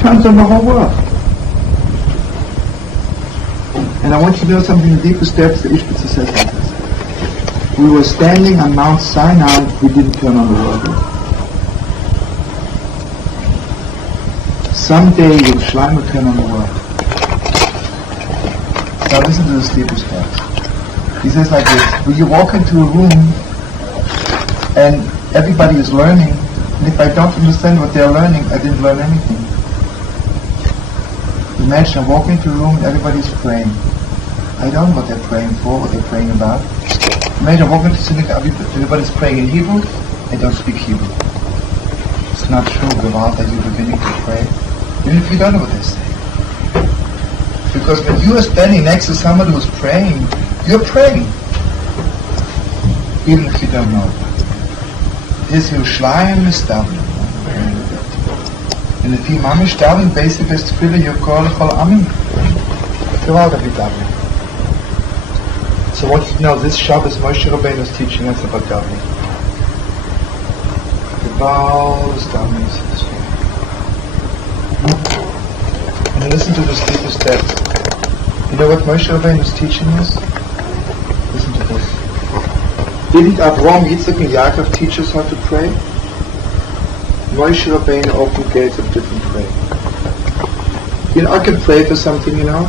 turns on the whole world. And I want you to know something, the deepest depths, the Izbitz says like this. We were standing on Mount Sinai, we didn't turn on the world yet. Someday Yerushalayim will turn on the world. Now listen to this deepest depths. He says like this, when you walk into a room and everybody is learning, and if I don't understand what they're learning, I didn't learn anything. Imagine I walk into a room and everybody's praying. I don't know what they're praying for, what they're praying about. Imagine I walk into synagogue, everybody's praying in Hebrew, I don't speak Hebrew. It's not true, Gewalt, that you're beginning to pray, even if you don't know what they're saying. Because when you are standing next to somebody who's praying, you're praying, even if you don't know it. His Yerushalayim is davening. And if he mamish davening, basically best tefillah yokol lechol amim. Gewalt that we davening. So I want you to know, this Shabbos Moshe Rabbeinu is teaching us about davening. Gewalt is davening. And listen to this deepest depth. You know what Moshe Rabbeinu is teaching us? Listen to this. Didn't Avraham, Yitzchak and Yaakov teach us how to pray? Moshe Rabbeinu opened gates of different praying. You know, I can pray for something, you know.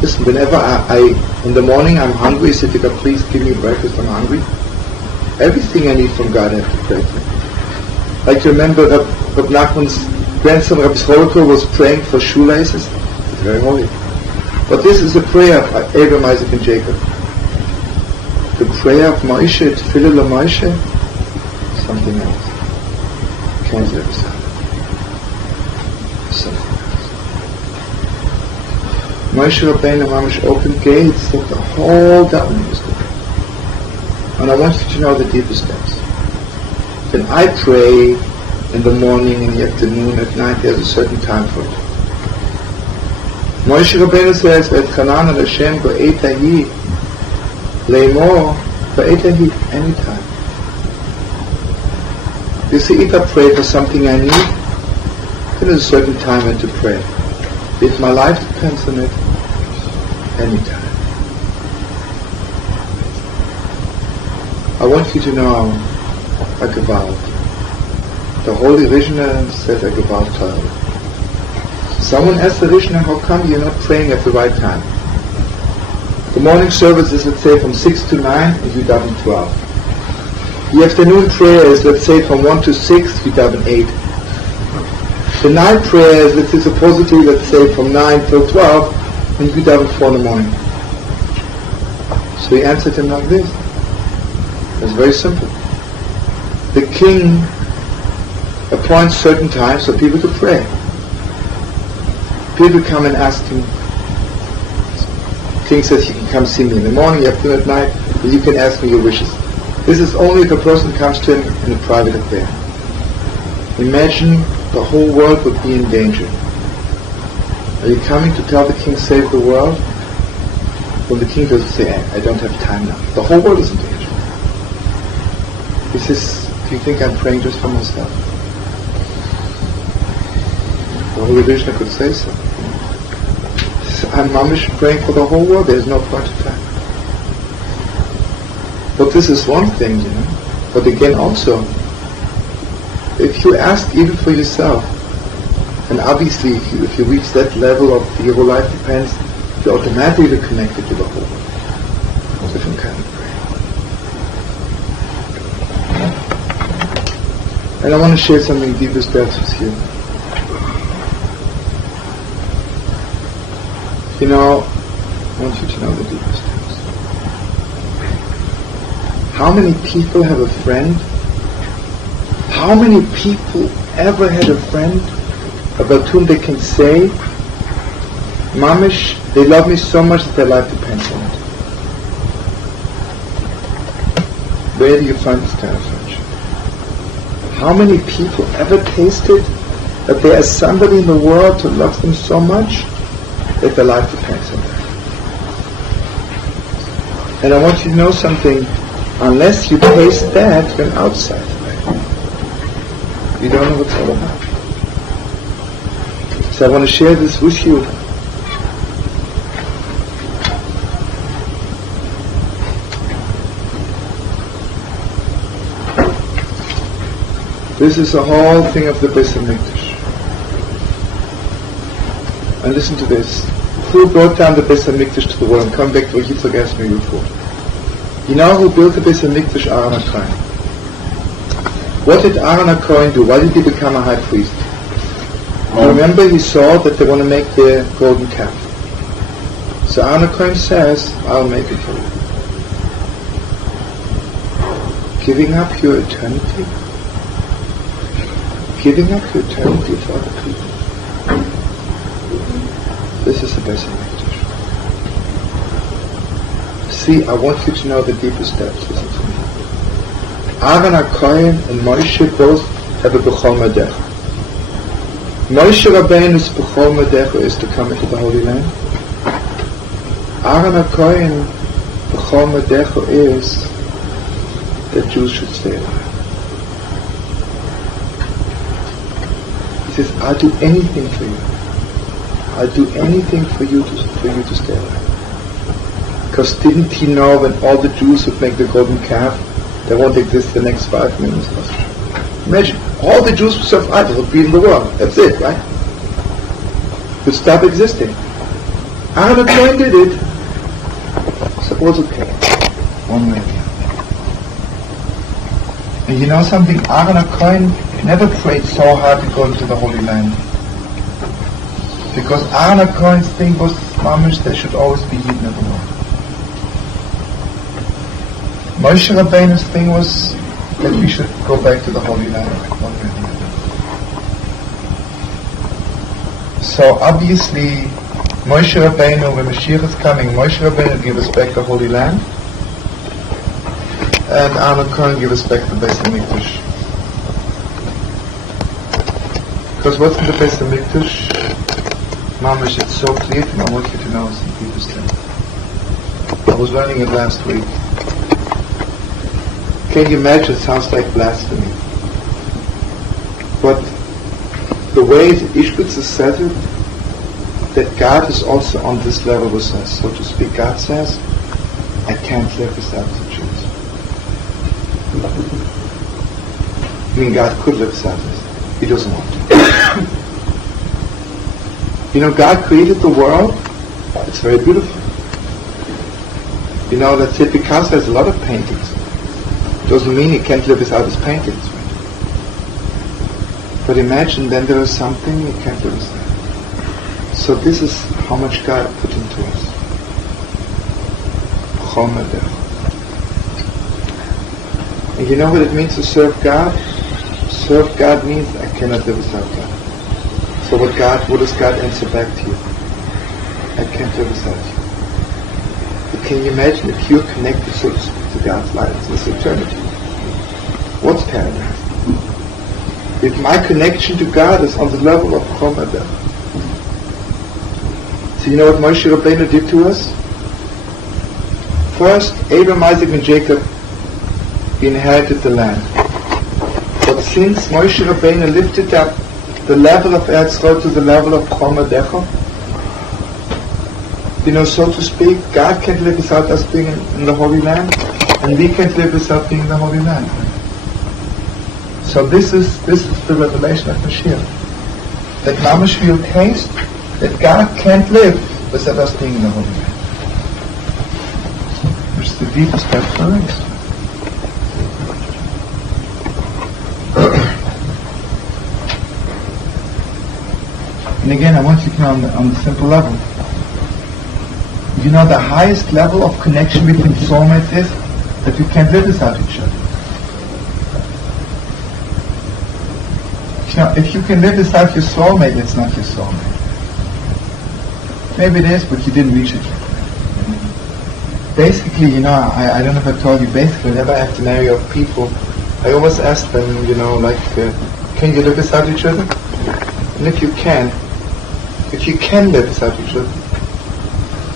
Listen, whenever I in the morning I'm hungry, say to God, please give me breakfast, I'm hungry. Everything I need from God I have to pray for. Like you remember Rabbi Nachman's grandson, Rabbi Sholoko, was praying for shoelaces. It's very holy. But this is a prayer of Abraham, Isaac and Jacob. The prayer of Moshe, Tefillah LaMoshe, something else. Can't live without something else. Moshe Rabbeinu Mamish opened gates that the whole davening was good. And I want you to know the deepest depths. When I pray in the morning, in the afternoon, at night, there's a certain time for it. Moshe Rabbeinu says, Vaetchanan al Hashem ba'etahi le'mor ba'etahi, anytime. You see, if I pray for something I need, then there's a certain time when to pray. If my life depends on it, anytime. I want you to know a Gewalt. The Holy Rishna said a Gewalt Torah. Someone asked the Rishna, how come you're not praying at the right time? The morning service is, let's say, from 6 to 9, and you daven 12. The afternoon prayer is, let's say, from 1 to 6, we daven 8. The night prayer is, let's say, supposedly, let's say, from 9 till 12, and we daven 4 in the morning. So he answered him like this. It's very simple. The king appoints certain times for people to pray. People come and ask him. King says, you can come see me in the morning, afternoon, at night, and you can ask me your wishes. This is only if a person comes to him in a private affair. Imagine the whole world would be in danger. Are you coming to tell the king save the world? Well, the king doesn't say, I don't have time now. The whole world is in danger. He says, do you think I'm praying just for myself? The Holy Vishnu could say so. I'm mamish praying for the whole world, there's no point of time. But this is one thing, you know. But again also, if you ask even for yourself, and obviously if you reach that level of your whole life depends, you're automatically connected to the whole world. It's a different kind of prayer. And I want to share something deepest depths with you. You know, I want you to know the deepest depths. How many people have a friend? How many people ever had a friend about whom they can say, Mamish, they love me so much that their life depends on it? Where do you find this kind of friendship? How many people ever tasted that there is somebody in the world who loves them so much that their life depends on that? And I want you to know something. Unless you taste that, you're an outsider. You don't know what's all about. So I want to share this with you. This is the whole thing of the Beis HaMikdash. And listen to this. Who brought down the Beis HaMikdash to the world? And come back to what Yitzchak asked me before. You know who built the Beis HaMikdash? Aaron HaKohen. What did Aaron HaKohen do? Why did he become a high priest? Remember, he saw that they want to make their golden calf. So Aaron HaKohen says, I'll make it for you. Giving up your eternity? Giving up your eternity for other people. This is the Beis HaMikdash. See, I want you to know the deeper steps. Listen to me. Aaron HaKohen and Moshe both have a B'chol Modecha. Moshe Rabbeinu's B'chol Modecha is to come into the Holy Land. Aaron HaKohen B'chol Modecha is that Jews should stay alive. He says, I'll do anything for you. I'll do anything for you to stay alive. Because didn't he know when all the Jews would make the golden calf, they won't exist the next 5 minutes? Imagine, all the Jews who serve idols would be in the world. That's it, right? Would stop existing. Aaron HaKohen did it. So it was okay. One way or the other. And you know something? Aaron HaKohen never prayed so hard to go into the Holy Land. Because Aaron HaKohen's thing was, mamish, there should always be Yidden in the world. Moshe Rabbeinu's thing was that we should go back to the Holy Land. So obviously, Moshe Rabbeinu, when Mashiach is coming, Moshe Rabbeinu give us back the Holy Land, and Aaron HaKohen give us back the Beis HaMikdash. Because what's in the Beis HaMikdash? Mamish, it's so clear to me. I want you to know some people's thing. I was learning it last week. Can you imagine? It sounds like blasphemy. But the way Izbitz said it, that God is also on this level with us. So to speak, God says, I can't live without the Jews. I mean, God could live without us. He doesn't want to. You know, God created the world. It's very beautiful. You know, that Picasso has a lot of paintings. Doesn't mean he can't live without his paintings, right? But imagine then there is something you can't live without. So this is how much God put into us. And you know what it means to serve God? Serve God means I cannot live without God. So what does God answer back to you? I can't live without you. But can you imagine if you're connected so to speak to God's light, this eternity? What's paradise? If my connection to God is on the level of Chomadeh. So you know what Moshe Rabbeinu did to us? First, Abraham, Isaac and Jacob inherited the land. But since Moshe Rabbeinu lifted up the level of Eretz Yisrael to the level of Chomadeh, you know, so to speak, God can't live without us being in the Holy Land, and we can't live without being in the Holy Land. So this is the revelation of Mashiach. That mamish will taste that God can't live without us being in the Holy Land. Which is the deepest depth there is. And again, I want you to know on the simple level. You know, the highest level of connection between soulmates is that we can't live without each other. Now, if you can live without your soulmate, it's not your soulmate. Maybe it is, but you didn't reach it yet. Basically, you know, I don't know if I told you, basically, whenever I have to marry up people, I always ask them, you know, like, can you live without each other? And if you can live without each other,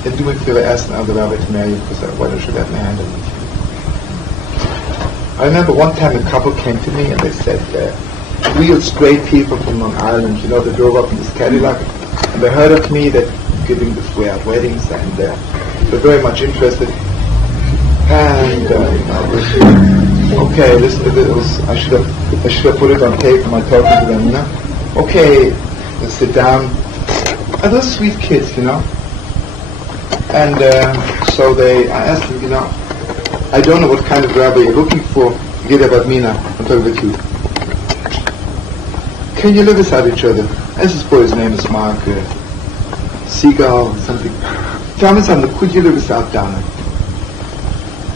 then do me a favor, ask another rabbi to marry you, because why don't you let me handle it? I remember one time a couple came to me and they said, real straight people from Long Island, they drove up in this Cadillac, and they heard of me, that giving this way out weddings, and they're very much interested. And okay, listen to this. I should have put it on tape. Am I talking to them? Okay, let's sit down. And those sweet kids, And so I asked them, I don't know what kind of rabbi you're looking for. Forget about me now. I'm talking about you. Can you live without each other? As this boy's name is Mark Seagull, something. Tell me something. Could you live without Donna?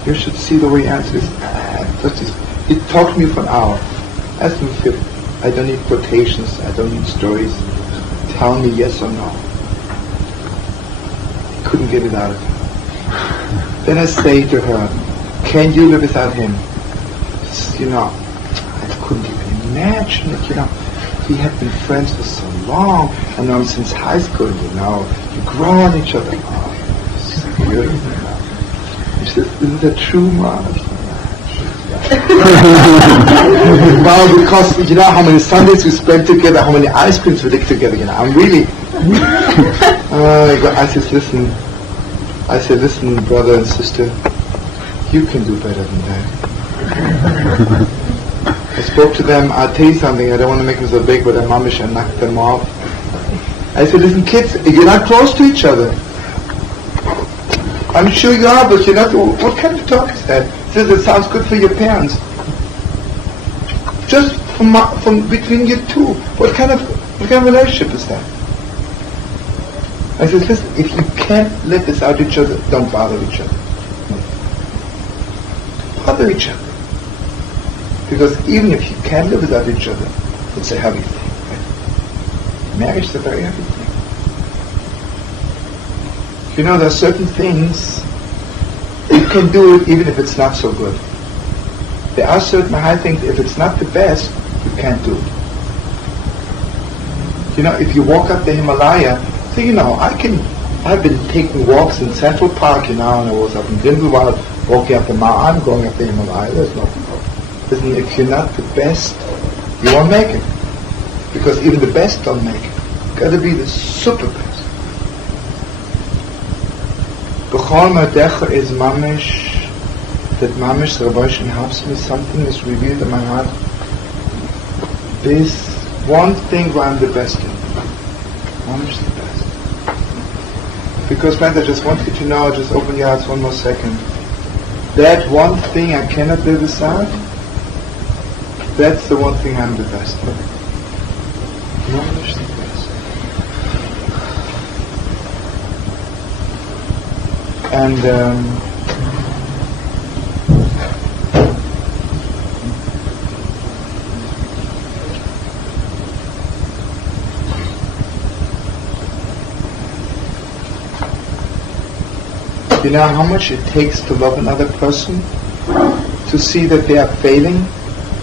You should see the way he answered this. He talked to me for an hour. I asked him if I don't need quotations, I don't need stories. Tell me yes or no. He couldn't get it out of him. Then I say to her, can you live without him? I couldn't even imagine it, We had been friends for so long, and now since high school, you grow on each other. Oh, it's beautiful. He says, isn't that true, Mom? Well, because how many Sundays we spent together, how many ice creams we licked together, I'm really I said, listen, brother and sister, you can do better than that. I spoke to them. I'll tell you something, I don't want to make them so big, but I mamish and knocked them off. I said, listen kids, you're not close to each other. I'm sure you are, but you're not. What kind of talk is that? Says it sounds good for your parents. Just from between you two. What kind of relationship is that? I said, listen, if you can't live without each other, don't bother each other. Bother each other. Because even if you can't live without each other, it's a heavy thing. Right? Marriage is a very heavy thing. There are certain things you can do it even if it's not so good. There are certain high things, if it's not the best, you can't do it. If you walk up the Himalaya, so I've been taking walks in Central Park, and I was up in Grindelwald, walking up the mountain, I'm going up the Himalaya, there's no problem. Listen, if you're not the best, you won't make it. Because even the best don't make it. You've got to be the super best. B'chol Madecha is mamish, that mamish, the Rabbi helps me, something is revealed in my heart. There's one thing where I'm the best in. Mamish the best. Because friends, I just want you to know, just open your hearts one more second. That one thing I cannot live without, that's the one thing I'm the best in. Mamish the best. And you know how much it takes to love another person, to see that they are failing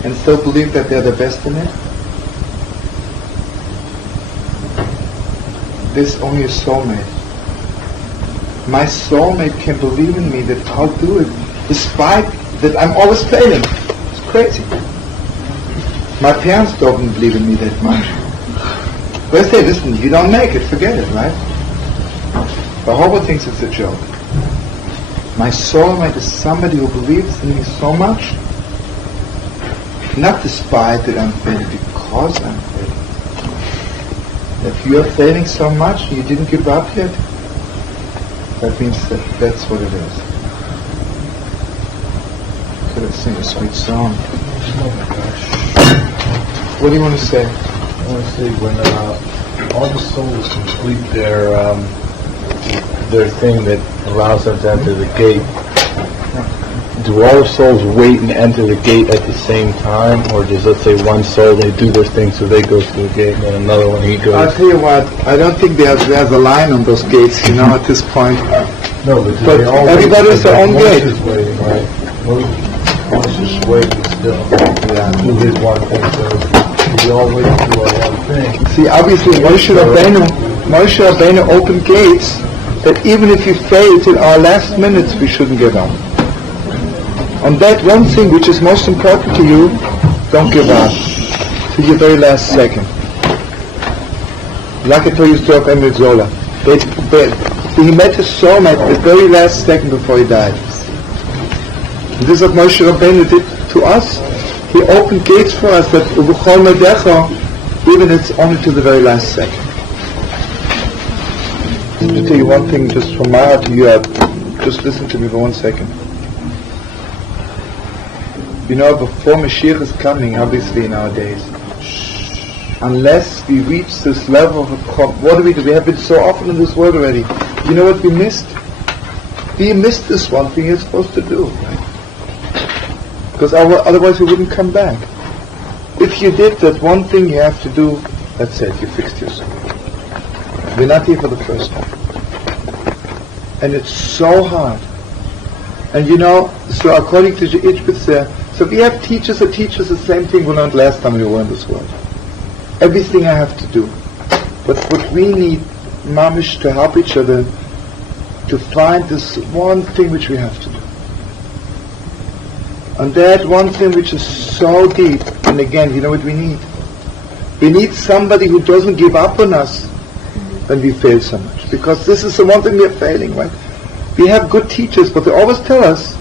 and still believe that they're the best in it? This only a soulmate. My soulmate can believe in me that I'll do it, despite that I'm always failing. It's crazy. My parents don't believe in me that much. They say, listen, you don't make it, forget it, right? The whole world thinks it's a joke. My soulmate is somebody who believes in me so much, not despite that I'm failing, because I'm failing. If you're failing so much and you didn't give up yet, that means that's what it is. Could have sing a sweet song. Oh my gosh. What do you want to say? I want to say when all the souls complete their thing that allows them to enter the gate, do all the souls wait and enter the gate at the same time, or does, let's say, one soul, they do their thing so they go through the gate and then another one he goes? I'll tell you what, I don't think there's a line on those gates, at this point. No, but everybody's their own gate. Is waiting, right? One's just waiting still. Yeah. Do his one thing, so we all wait to do our one thing. See, obviously Moshe Rabbeinu opened gates that even if you fail till our last minutes, we shouldn't give up. On that one thing which is most important to you, don't give up. to your very last second. Like I told you, story of Emil Zola. He met his soulmate at the very last second before he died. And this is what Moshe Rabbeinu did to us. He opened gates for us that Ubuchol Medecha, even it's only to the very last second. Let me tell you one thing just from my heart to you. Just listen to me for 1 second. You know, before Mashiach is coming, obviously nowadays, unless we reach this level of what do? We have been so often in this world already. You know what we missed? We missed this one thing you're supposed to do, right? Because otherwise we wouldn't come back. If you did that one thing you have to do, that's it, you fixed yourself. We're not here for the first time. And it's so hard. And you know, so according to the Izbitz Torah, so we have teachers that teach us the same thing we learned last time we were in this world. Everything I have to do. But what we need, mamish, to help each other, to find this one thing which we have to do. And that one thing which is so deep, and again, you know what we need? We need somebody who doesn't give up on us when we fail so much. Because this is the one thing we are failing, right? We have good teachers, but they always tell us,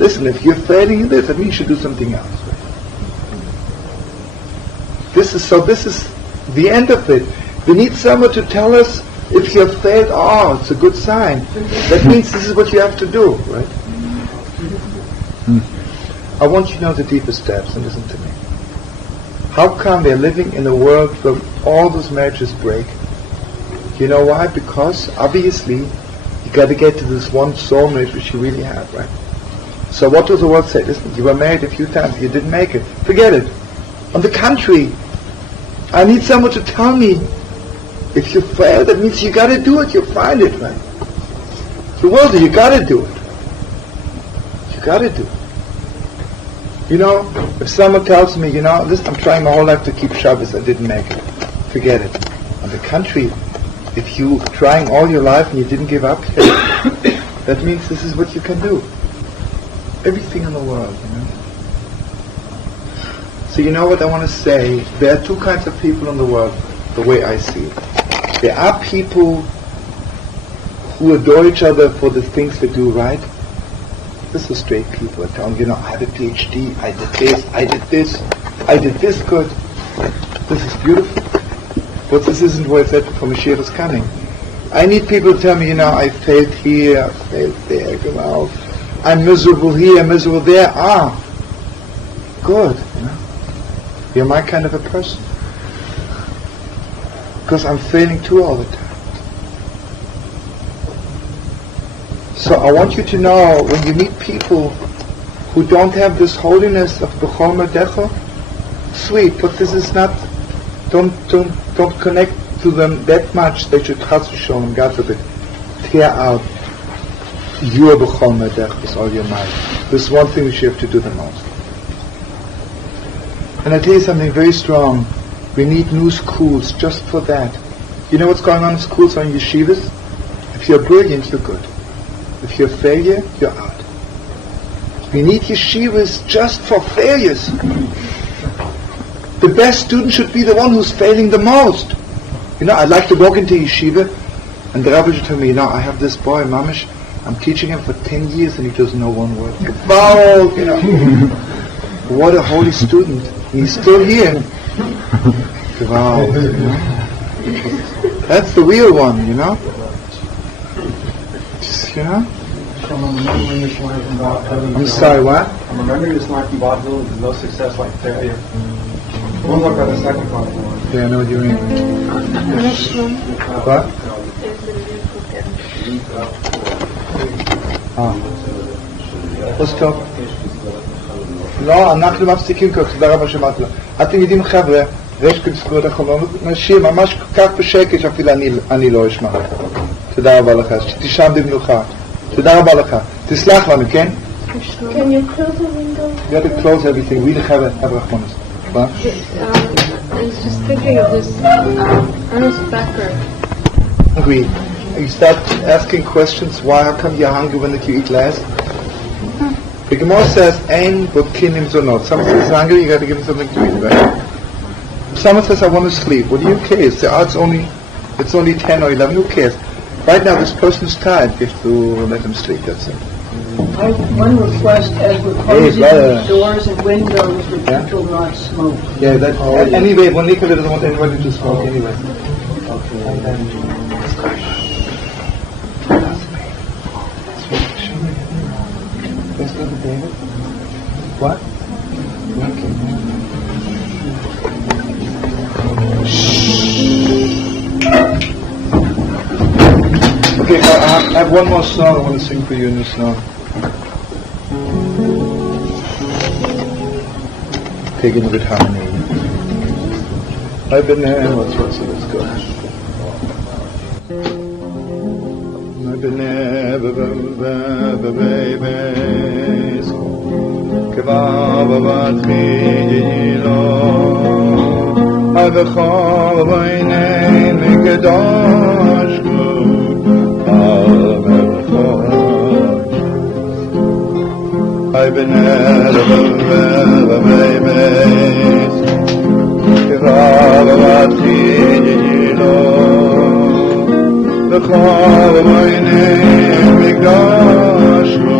listen, if you're failing in this, that means you should do something else. Right? This is the end of it. We need someone to tell us, if you have failed, it's a good sign. That means this is what you have to do, right? I want you to know the deepest steps, and listen to me. How come we're living in a world where all those marriages break? You know why? Because obviously you got to get to this one soulmate which you really have, right? So what does the world say? Listen, you were married a few times, you didn't make it. Forget it. On the contrary, I need someone to tell me, if you fail, that means you got to do it. You'll find it, right? The world, you got to do it. You got to do it. You know, if someone tells me, listen, I'm trying my whole life to keep Shabbos, I didn't make it. Forget it. On the contrary, if you're trying all your life and you didn't give up, that means this is what you can do. Everything in the world, So you know what I want to say? There are two kinds of people in the world, the way I see it. There are people who adore each other for the things they do right. This is straight people are telling, I had a PhD, I did this good. This is beautiful. But this isn't what I said for Mashiach is coming. I need people to tell me, I failed here, I failed there, I'm miserable here, I'm miserable there. Good. You're my kind of a person. Because I'm failing too all the time. So I want you to know, when you meet people who don't have this holiness of B'chol Medecha, sweet, but this is not, don't connect to them that much that you chas v'sholom, God forbid, tear out your B'chol Medecha with all your might. This is one thing which you have to do the most. And I tell you something very strong. We need new schools just for that. You know what's going on in schools or in yeshivas? If you're brilliant, you're good. If you're a failure, you're out. We need yeshivas just for failures. The best student should be the one who's failing the most. I'd like to walk into yeshiva and the rabbi should tell me, I have this boy, mamish, I'm teaching him for 10 years and he doesn't know one word. Wow, What a holy student. He's still here. Wow. That's the real one, I'm sorry, what? I'm remembering this line from Bob Dylan, no success like failure. We'll look at the second part. Yeah, I know what you mean. What? Let's talk. לא, אנחנו מפסיקים כבר, תודה רבה שמעת לו. אתם יודעים חבר'ה, ויש כזכויות החומר, נשאיר ממש כך בשקט שאפילו אני לא אשמע. תודה רבה לך, שתישן במנוחה. תודה רבה לך. תסלח לנו, כן? Can you close the window? You have to close everything. We have רחמנוס. What? I was just thinking of this Ernest Becker. Hungry. You start asking questions, how come you're hungry when did you eat last? The Gemara says, "Ein botkin im zonot." Someone is hungry, you got to give him something to eat, right? someone says, I want to sleep, what do you care? Say, it's only 10 or 11, who cares? Right now, this person's tired, you have to let him sleep, that's it. I have one request, as we're closing the doors and windows for people not smoke. Yeah, anyway, when Nicola doesn't want anybody to smoke anyway. Let's go to David. What? Okay, I have one more song I want to sing for you in this song. Taking with harmony. I've been there, let's go. I've been there, baby. Kebab tchilo, avchol v'inei mikedoshku, I've been there, baby. Kebab tchilo, avchol v'inei mikedoshku.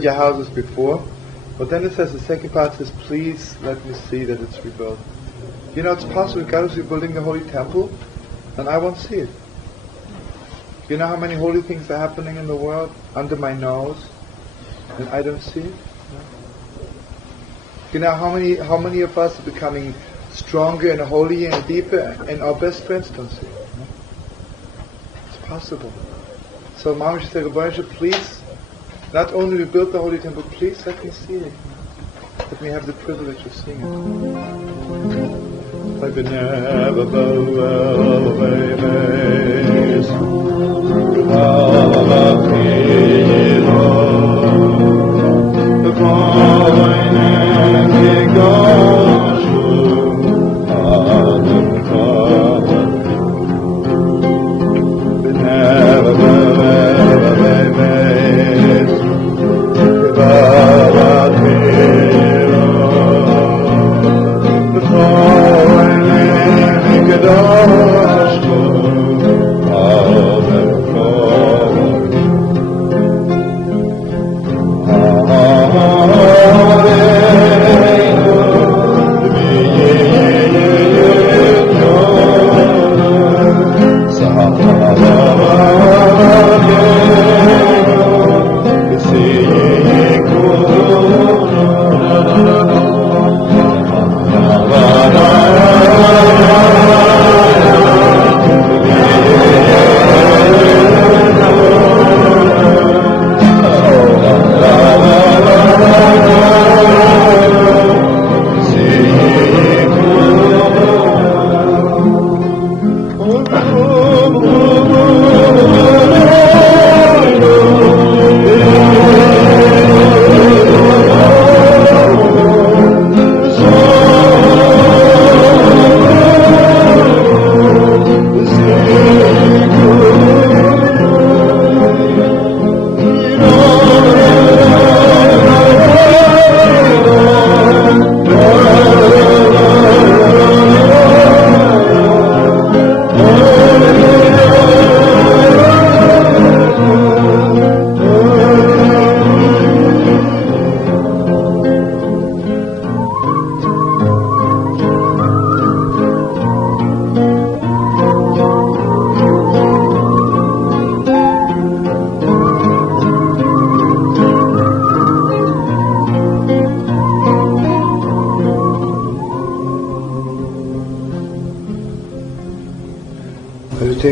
Your houses before, but then it says, the second part says, please let me see that it's rebuilt. You know, it's possible God is rebuilding the Holy Temple, and I won't see it. You know how many holy things are happening in the world under my nose, and I don't see it? You know how many of us are becoming stronger and holier and deeper, and our best friends don't see it? It's possible. So Mama should say, Rabbi, please, not only rebuild the Holy Temple, please let me see it. Let me have the privilege of seeing it. Like the never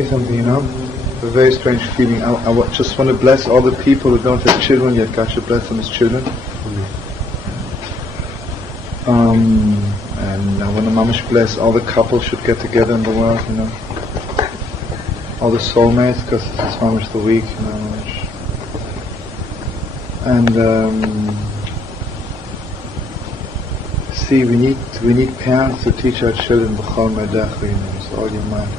Something, you know, a very strange feeling. I just want to bless all the people who don't have children yet. God should bless them as children. And I want to mamish bless all the couples should get together in the world, you know. All the soulmates, because it's mamish the week, you know. And see, we need parents to teach our children b'chol medach, you know, with all your mind.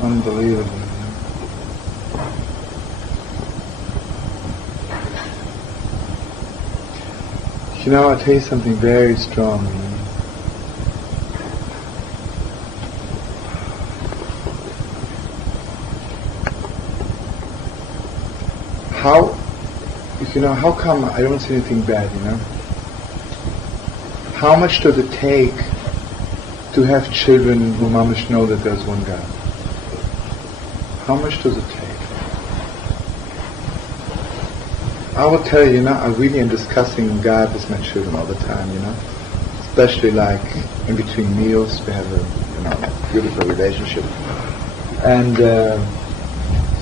Unbelievable. You know, I'll tell you something very strong. You know? How come I don't see anything bad, you know? How much does it take to have children who mamish know that there's one God? How much does it take? I will tell you, you know, I really am discussing God with my children all the time, you know. Especially like in between meals, we have a beautiful relationship. And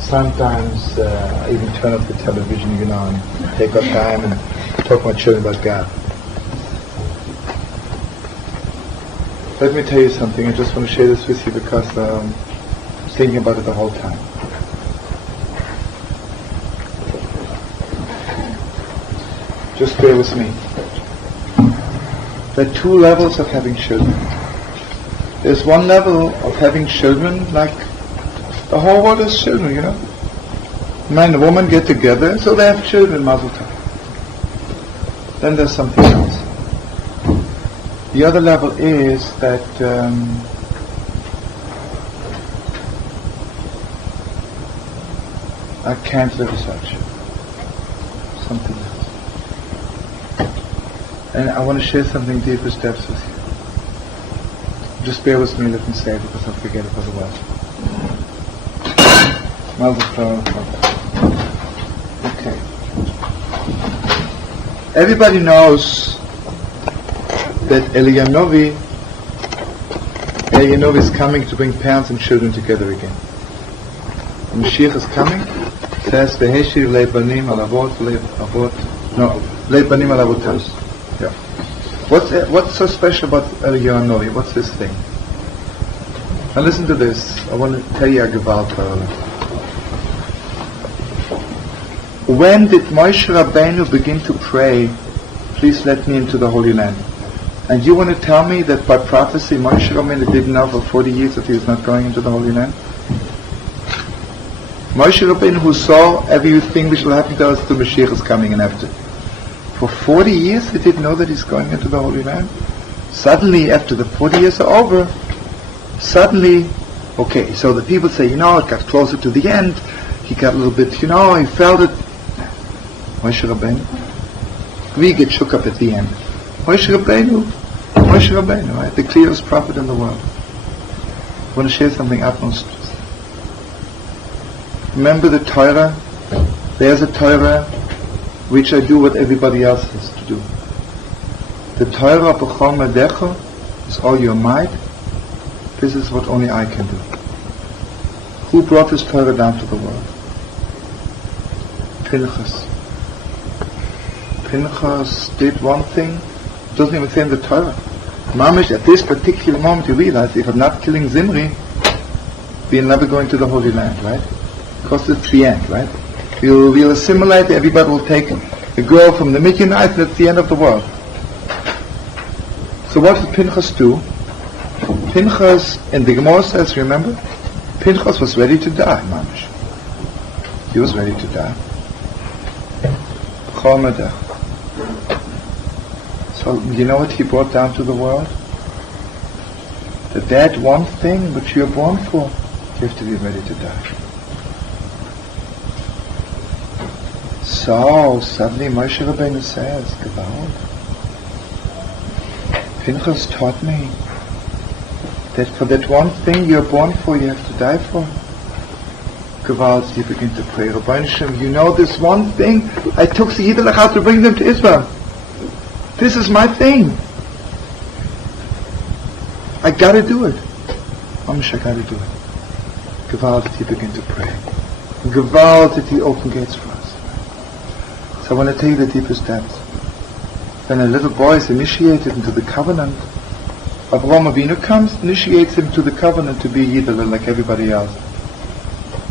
sometimes I even turn off the television, you know, and take our time and talk to my children about God. Let me tell you something. I just want to share this with you because thinking about it the whole time. Just bear with me. There are two levels of having children. There's one level of having children like the whole world has children, you know. Man and woman get together, so they have children, mazel tov. Then there's something else. The other level is that I can't live as such. Something else. And I want to share something deeper steps with you. Just bear with me, let me say it, because I'll forget it otherwise. Okay. Everybody knows that Eliyahu is coming to bring parents and children together again. When Mashiach is coming, it says, V'heshiv le'banim al avot le'banim al avotas. Yeah. What's so special about Eliyahu? What's this thing? Now listen to this. I want to tell you a Gewalt. When did Moshe Rabbeinu begin to pray, please let me into the Holy Land? And you want to tell me that by prophecy Moshe Rabbeinu didn't know for 40 years that he was not going into the Holy Land? Moshe Rabbeinu, who saw everything which will happen to us, the Mashiach is coming and after. For 40 years he didn't know that he's going into the Holy Land. Suddenly, after the 40 years are over, okay, so the people say, it got closer to the end, he got a little bit, he felt it. Moshe Rabbeinu, we get shook up at the end. Moshe Rabbeinu, right? The clearest prophet in the world. I want to share something utmost. Remember the Torah? There's a Torah which I do what everybody else has to do. The Torah of B'chol Medecha is all your might. This is what only I can do. Who brought this Torah down to the world? Pinchas. Pinchas did one thing, it doesn't even say in the Torah. Mamish, at this particular moment, you realize if I'm not killing Zimri, we're never going to the Holy Land, right? Because it's the end, right? We'll assimilate, everybody will take a girl from the Midianites, and that's the end of the world. So what did Pinchas do? Pinchas, and the Gemara says, remember? Pinchas was ready to die, Mamish. He was ready to die. So you know what he brought down to the world? That one thing which you're born for, you have to be ready to die. So suddenly Moshe Rabbeinu says, Gewalt. Pinchas taught me that for that one thing you're born for, you have to die for. Gewalt, you begin to pray, Rabbi Shem, you know this one thing? I took the Yiddelach out to bring them to Israel. This is my thing. I gotta do it. Mamish, I gotta do it. Gewalt, that you begin to pray. Gewalt, that he open gates for us. So I want to tell you the deepest depth. When a little boy is initiated into the covenant, Avraham Avinu comes, initiates him to the covenant to be a Yiddelach like everybody else.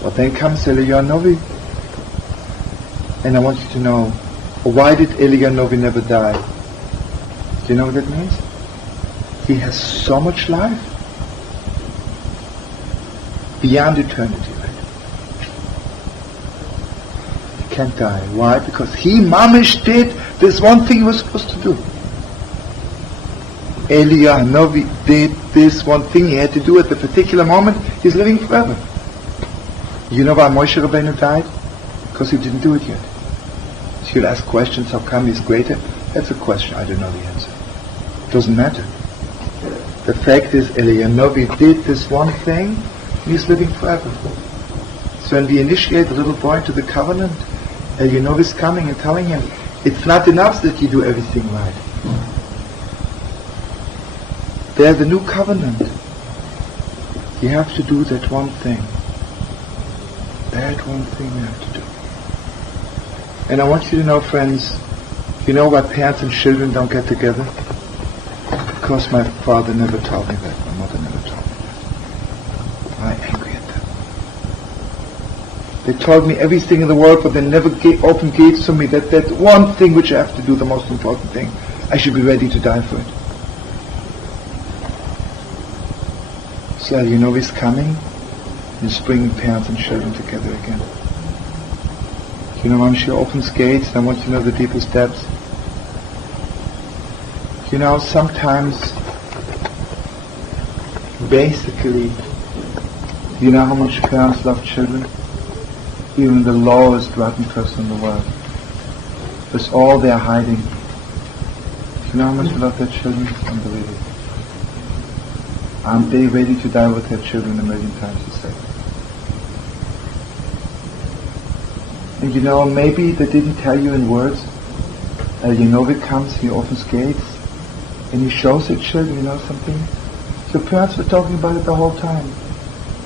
But then comes Eliyahu, and I want you to know, why did Eliyahu never die? Do you know what that means? He has so much life beyond eternity, right? He can't die. Why? Because he mamish did this one thing he was supposed to do. Eliyahu did this one thing he had to do at the particular moment. He's living forever. You know why Moshe Rabbeinu died? Because he didn't do it yet. So you'll ask questions, how come he's greater? That's a question, I don't know the answer. It doesn't matter. The fact is, Eliyahu did this one thing, and he's living forever. So when we initiate the little boy into the covenant, Eliyahu is coming and telling him, it's not enough that you do everything right. There's a new covenant. You have to do that one thing. That one thing you have to do. And I want you to know, friends, you know why parents and children don't get together? Because my father never told me that, my mother never told me that. I'm angry at them. They told me everything in the world, but they never opened gates to me that one thing which I have to do, the most important thing, I should be ready to die for it. So you know he's coming, he's bringing parents and children together again. You know, Ramshi opens gates, and I want you to know the deepest depths. You know, sometimes, basically, you know how much parents love children? Even the lowest rotten person in the world. That's all they're hiding. You know how much they love their children? It's unbelievable. Aren't they ready to die with their children a million times a second? And you know, maybe they didn't tell you in words. Elyanovik comes, he opens gates, and he shows the children, you know something? So parents were talking about it the whole time.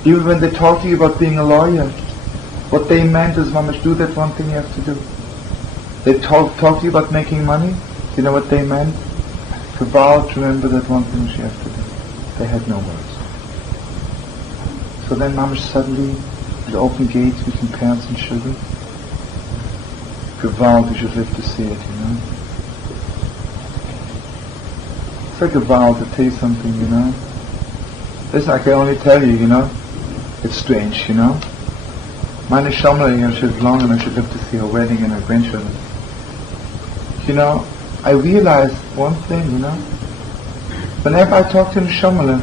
Even when they talk to you about being a lawyer, what they meant is, Mamash, do that one thing you have to do. They talk to you about making money. You know what they meant? Gewalt, remember that one thing you have to do. They had no words. So then Mamash suddenly, the open gates between parents and children. Gewalt, you should live to see it, you know. It's like Gewalt, to tell you something, you know. This I can only tell you, you know. It's strange, you know. Meine Shlomo, I should live long and I should live to see her wedding and her grandchildren. You know, I realized one thing, you know. Whenever I talk to Shlomo,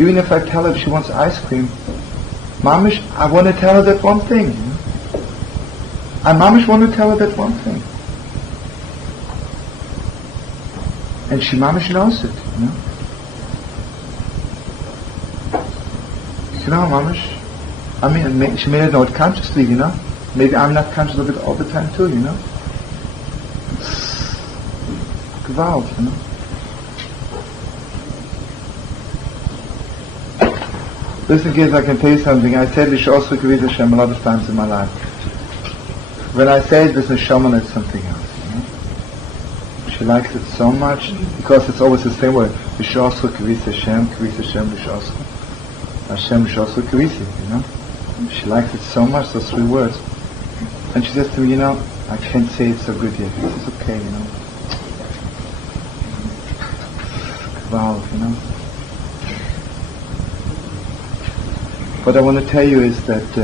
even if I tell her she wants ice cream, Mamish, I want to tell her that one thing, you know. I Mamish want to tell her that one thing. And she Mamish knows it, you know. You know, Mamish, I mean, she may not know it consciously, you know. Maybe I'm not conscious of it all the time too, you know. It's Gewalt, you know. Listen, kids, I can tell you something. I said Lishos V'Kavit Hashem a lot of times in my life. When I say this Neshama, it's something else, you know. She likes it so much because it's always the same word. Lishos V'Kavit Hashem, Lishos Hashem, Lishos V'Kavit, you know. She likes it so much, those three words. And she says to me, you know, I can't say it so good yet. He says, okay, you know. Wow, you know. What I want to tell you is that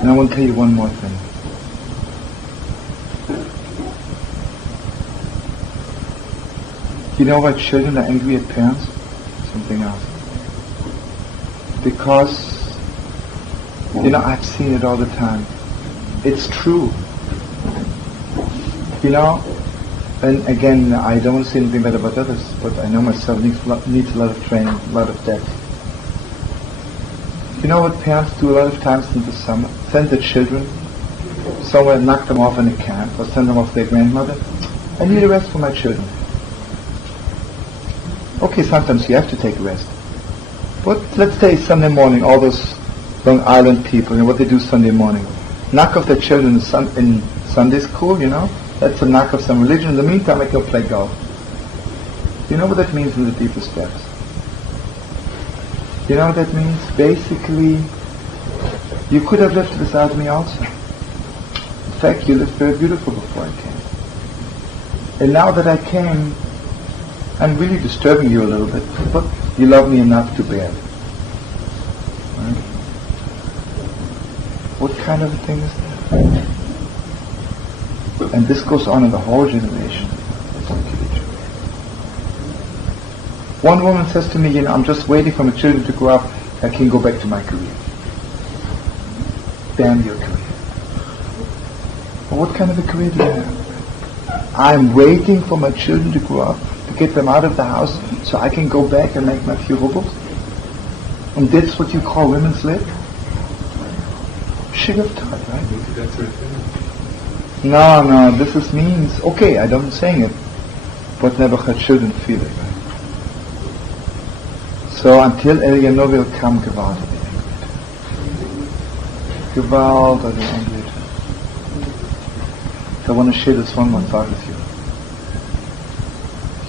and I want to tell you one more thing. You know why children are angry at parents? Something else. Because, you know, I've seen it all the time. It's true. You know, and again, I don't want to say anything bad about others, but I know myself needs a lot of training, a lot of depth. You know what parents do a lot of times in the summer? Send their children somewhere, knock them off in a camp, or send them off to their grandmother. I need a rest for my children. Okay, sometimes you have to take a rest. But let's say Sunday morning, all those Long Island people, you know what they do Sunday morning? Knock off their children in Sunday school, you know? That's a knock off some religion. In the meantime, I go play golf. You know what that means in the deepest depths? You know what that means? Basically, you could have lived without me also. In fact, you lived very beautiful before I came. And now that I came, I'm really disturbing you a little bit, but you love me enough to bear it. Right? What kind of a thing is that? And this goes on in the whole generation. One woman says to me, you know, I'm just waiting for my children to grow up, I can go back to my career. Damn your career. Well, what kind of a career do you have? I'm waiting for my children to grow up, to get them out of the house, so I can go back and make my few rubles? And that's what you call women's lib? Shit of time, right? No, this is means, okay, I don't saying it, but never had children feel it, right? So until Elyanovik will come, Gewalt will be angry. Gewalt will be angry. So I want to share this one more thought with you.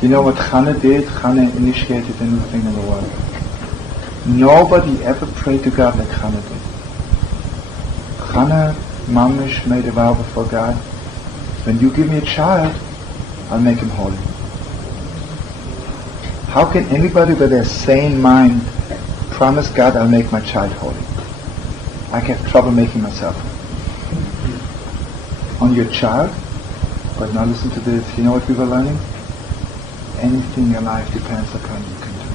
You know what Chana did? Chana initiated a new thing in the world. Nobody ever prayed to God like Chana did. Chana Mamish made a vow before God, when you give me a child, I'll make him holy. How can anybody with a sane mind promise God I'll make my child holy? I have trouble making myself. On your child, but now listen to this, you know what we were learning? Anything in your life depends upon you can do.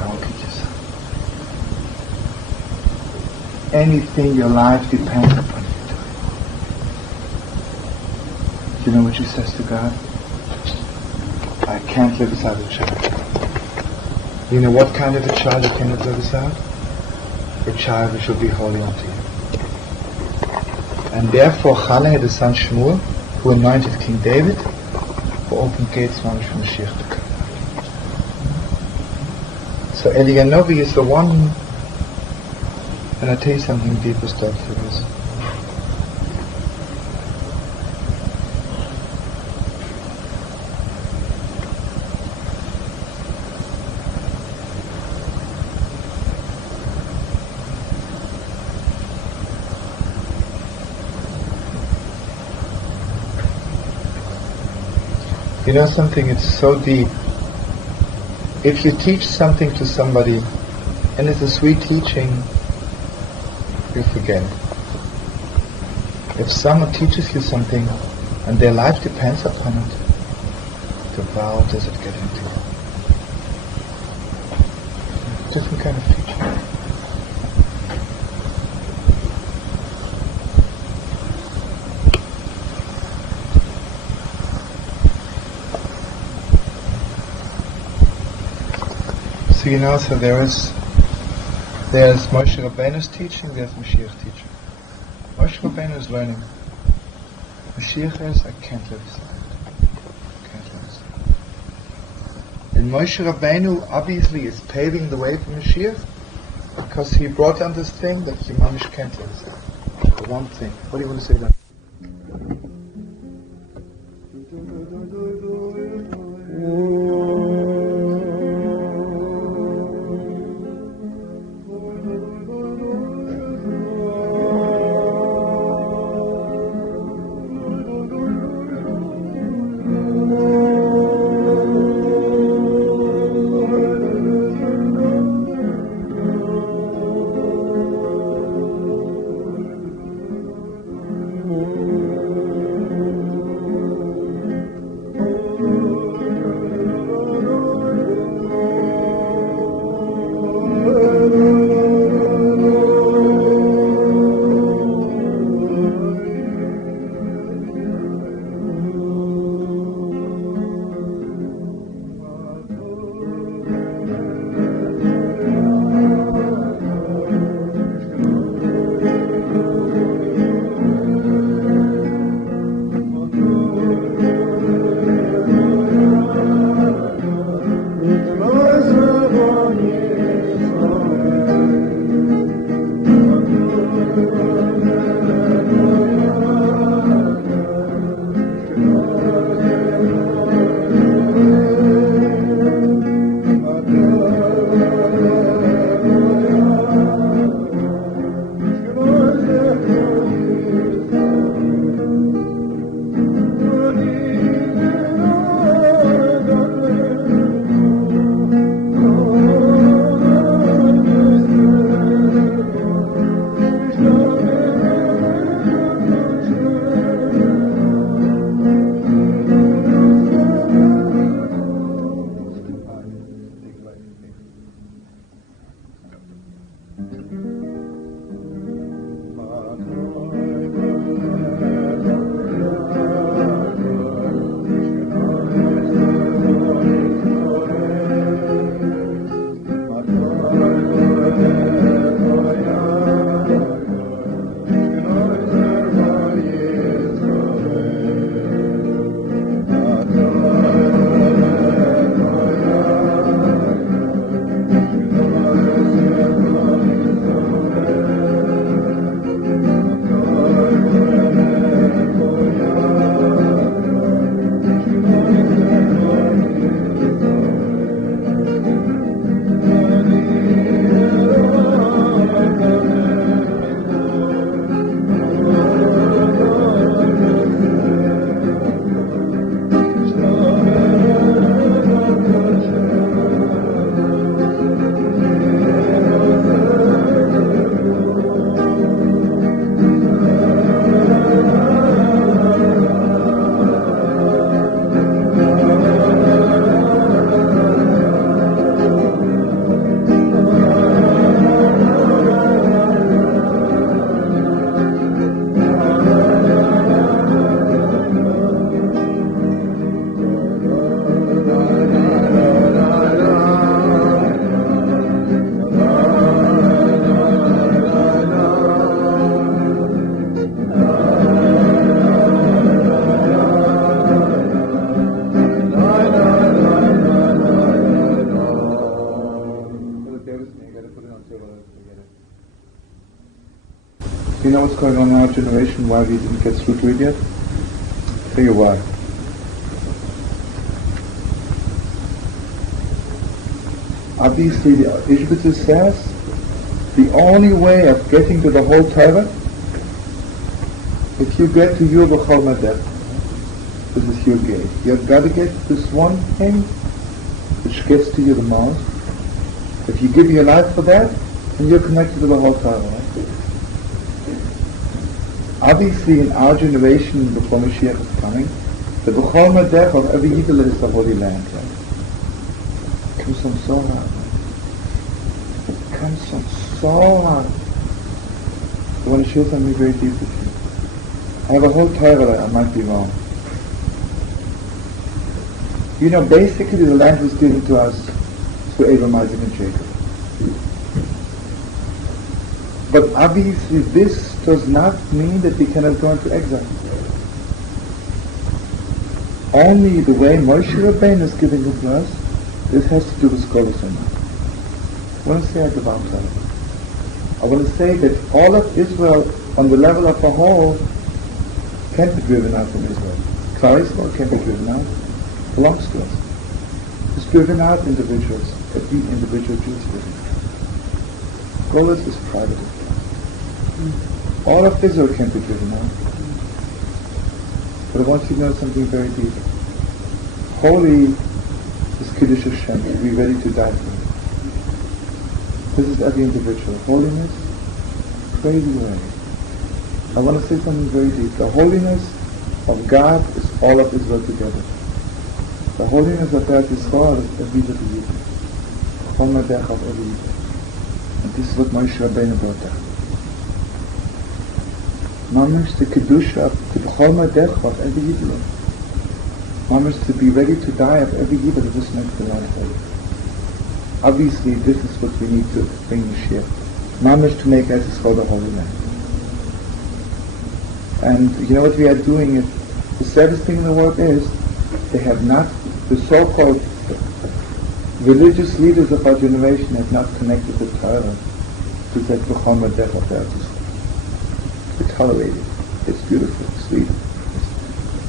Don't kid yourself. Anything your life depends upon you doing. You know what she says to God? I can't live without a child. You know what kind of a child you cannot live without? A child which will be holy unto you. And therefore Chana had a son Shmuel, who anointed King David, who opened gates for Mashiach to come. So Elianovi is the one, and I'll tell you something deeper stuff for this. You know something, it's so deep. If you teach something to somebody, and it's a sweet teaching, you forget it. If someone teaches you something, and their life depends upon it, the vow does it get into you. Different kind of teaching. So you know, so there's Moshe Rabbeinu's teaching, there's Mashiach's teaching. Moshe Rabbeinu is learning. Mashiach is, I can't live without it. Can't live without it. And Moshe Rabbeinu obviously is paving the way for Mashiach because he brought on this thing that you mamish can't live without. The one thing. What do you want to say about it? You know what's going on in our generation, why we didn't get through to it yet? I'll tell you why. Obviously, the Izbitz says, the only way of getting to the whole Torah, if you get to your B'chol Madech, this is your gate. You've got to get this one thing which gets to you the most. If you give your life for that, then you're connected to the whole Torah. Right? Obviously, in our generation, before Mashiach is coming, the B'chol Madech of every Yidel is the Holy Land. Right? It comes from so hard. Right? It comes from so hard. I want to share something very deep with you. I have a whole Torah, I might be wrong. You know, basically the land was given to us through Abraham, Isaac, and Jacob. But obviously this does not mean that we cannot go into exile. Only the way Moshe Rabbeinu is giving it to us, this has to do with scholars and not. I want to say at the bottom. I want to say that all of Israel, on the level of a whole, can't be driven out from Israel. Klal Yisrael can't be driven out. It belongs to us. It's driven out individuals. Every individual Jew is driven out. Golas is private. All of Israel can't be driven out. But I want you to know something very deep. Holy is Kiddush Hashem. To be ready to die for it. This is every individual. Holiness, crazy way. I want to say something very deep. The holiness of God is all of Israel together. The holiness of Eretz Yisrael is every little Yid. Chol Madech of every Yid. And this is what Moshe Rabbeinu brought down. Mamish, the Kedusha of the Chol Madech of every Yid. Mamish, to be ready to die of every Yid that this makes the life of. Obviously, this is what we need to bring Mashiach. Mamish, to make Eretz Yisrael the Holy Land. And you know what we are doing is, the saddest thing in the world is, they have not, the so-called religious leaders of our generation have not connected the Torah to that B'chol Madech of Eretz Yisrael. They tolerate it. It's beautiful, it's sweet.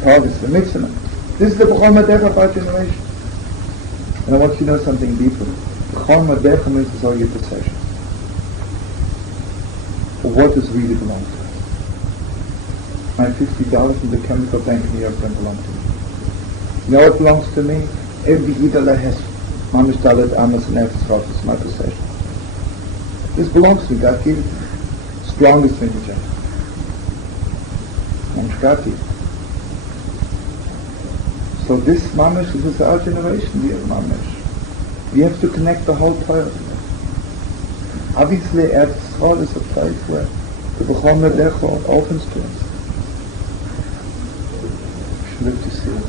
It's the mitzvah. This is the B'chol Madech of our generation. And I want you to know something deeper. B'chol Madech means it's all your possession. What does really belong to us? My $50 in the chemical bank in New York don't belong to me. You know what belongs to me? Every Yidel has Mamish Dalet Amos and Eretz Yisrael is my possession. This belongs to me. God gave it to me. Strongest thing in general. Mamshkati. So this Mamish, this is our generation, we have Mamish. We have to connect the whole Torah to that. Obviously, Eretz Yisrael is a place where the B'chol Madech opens to us. Live to see it.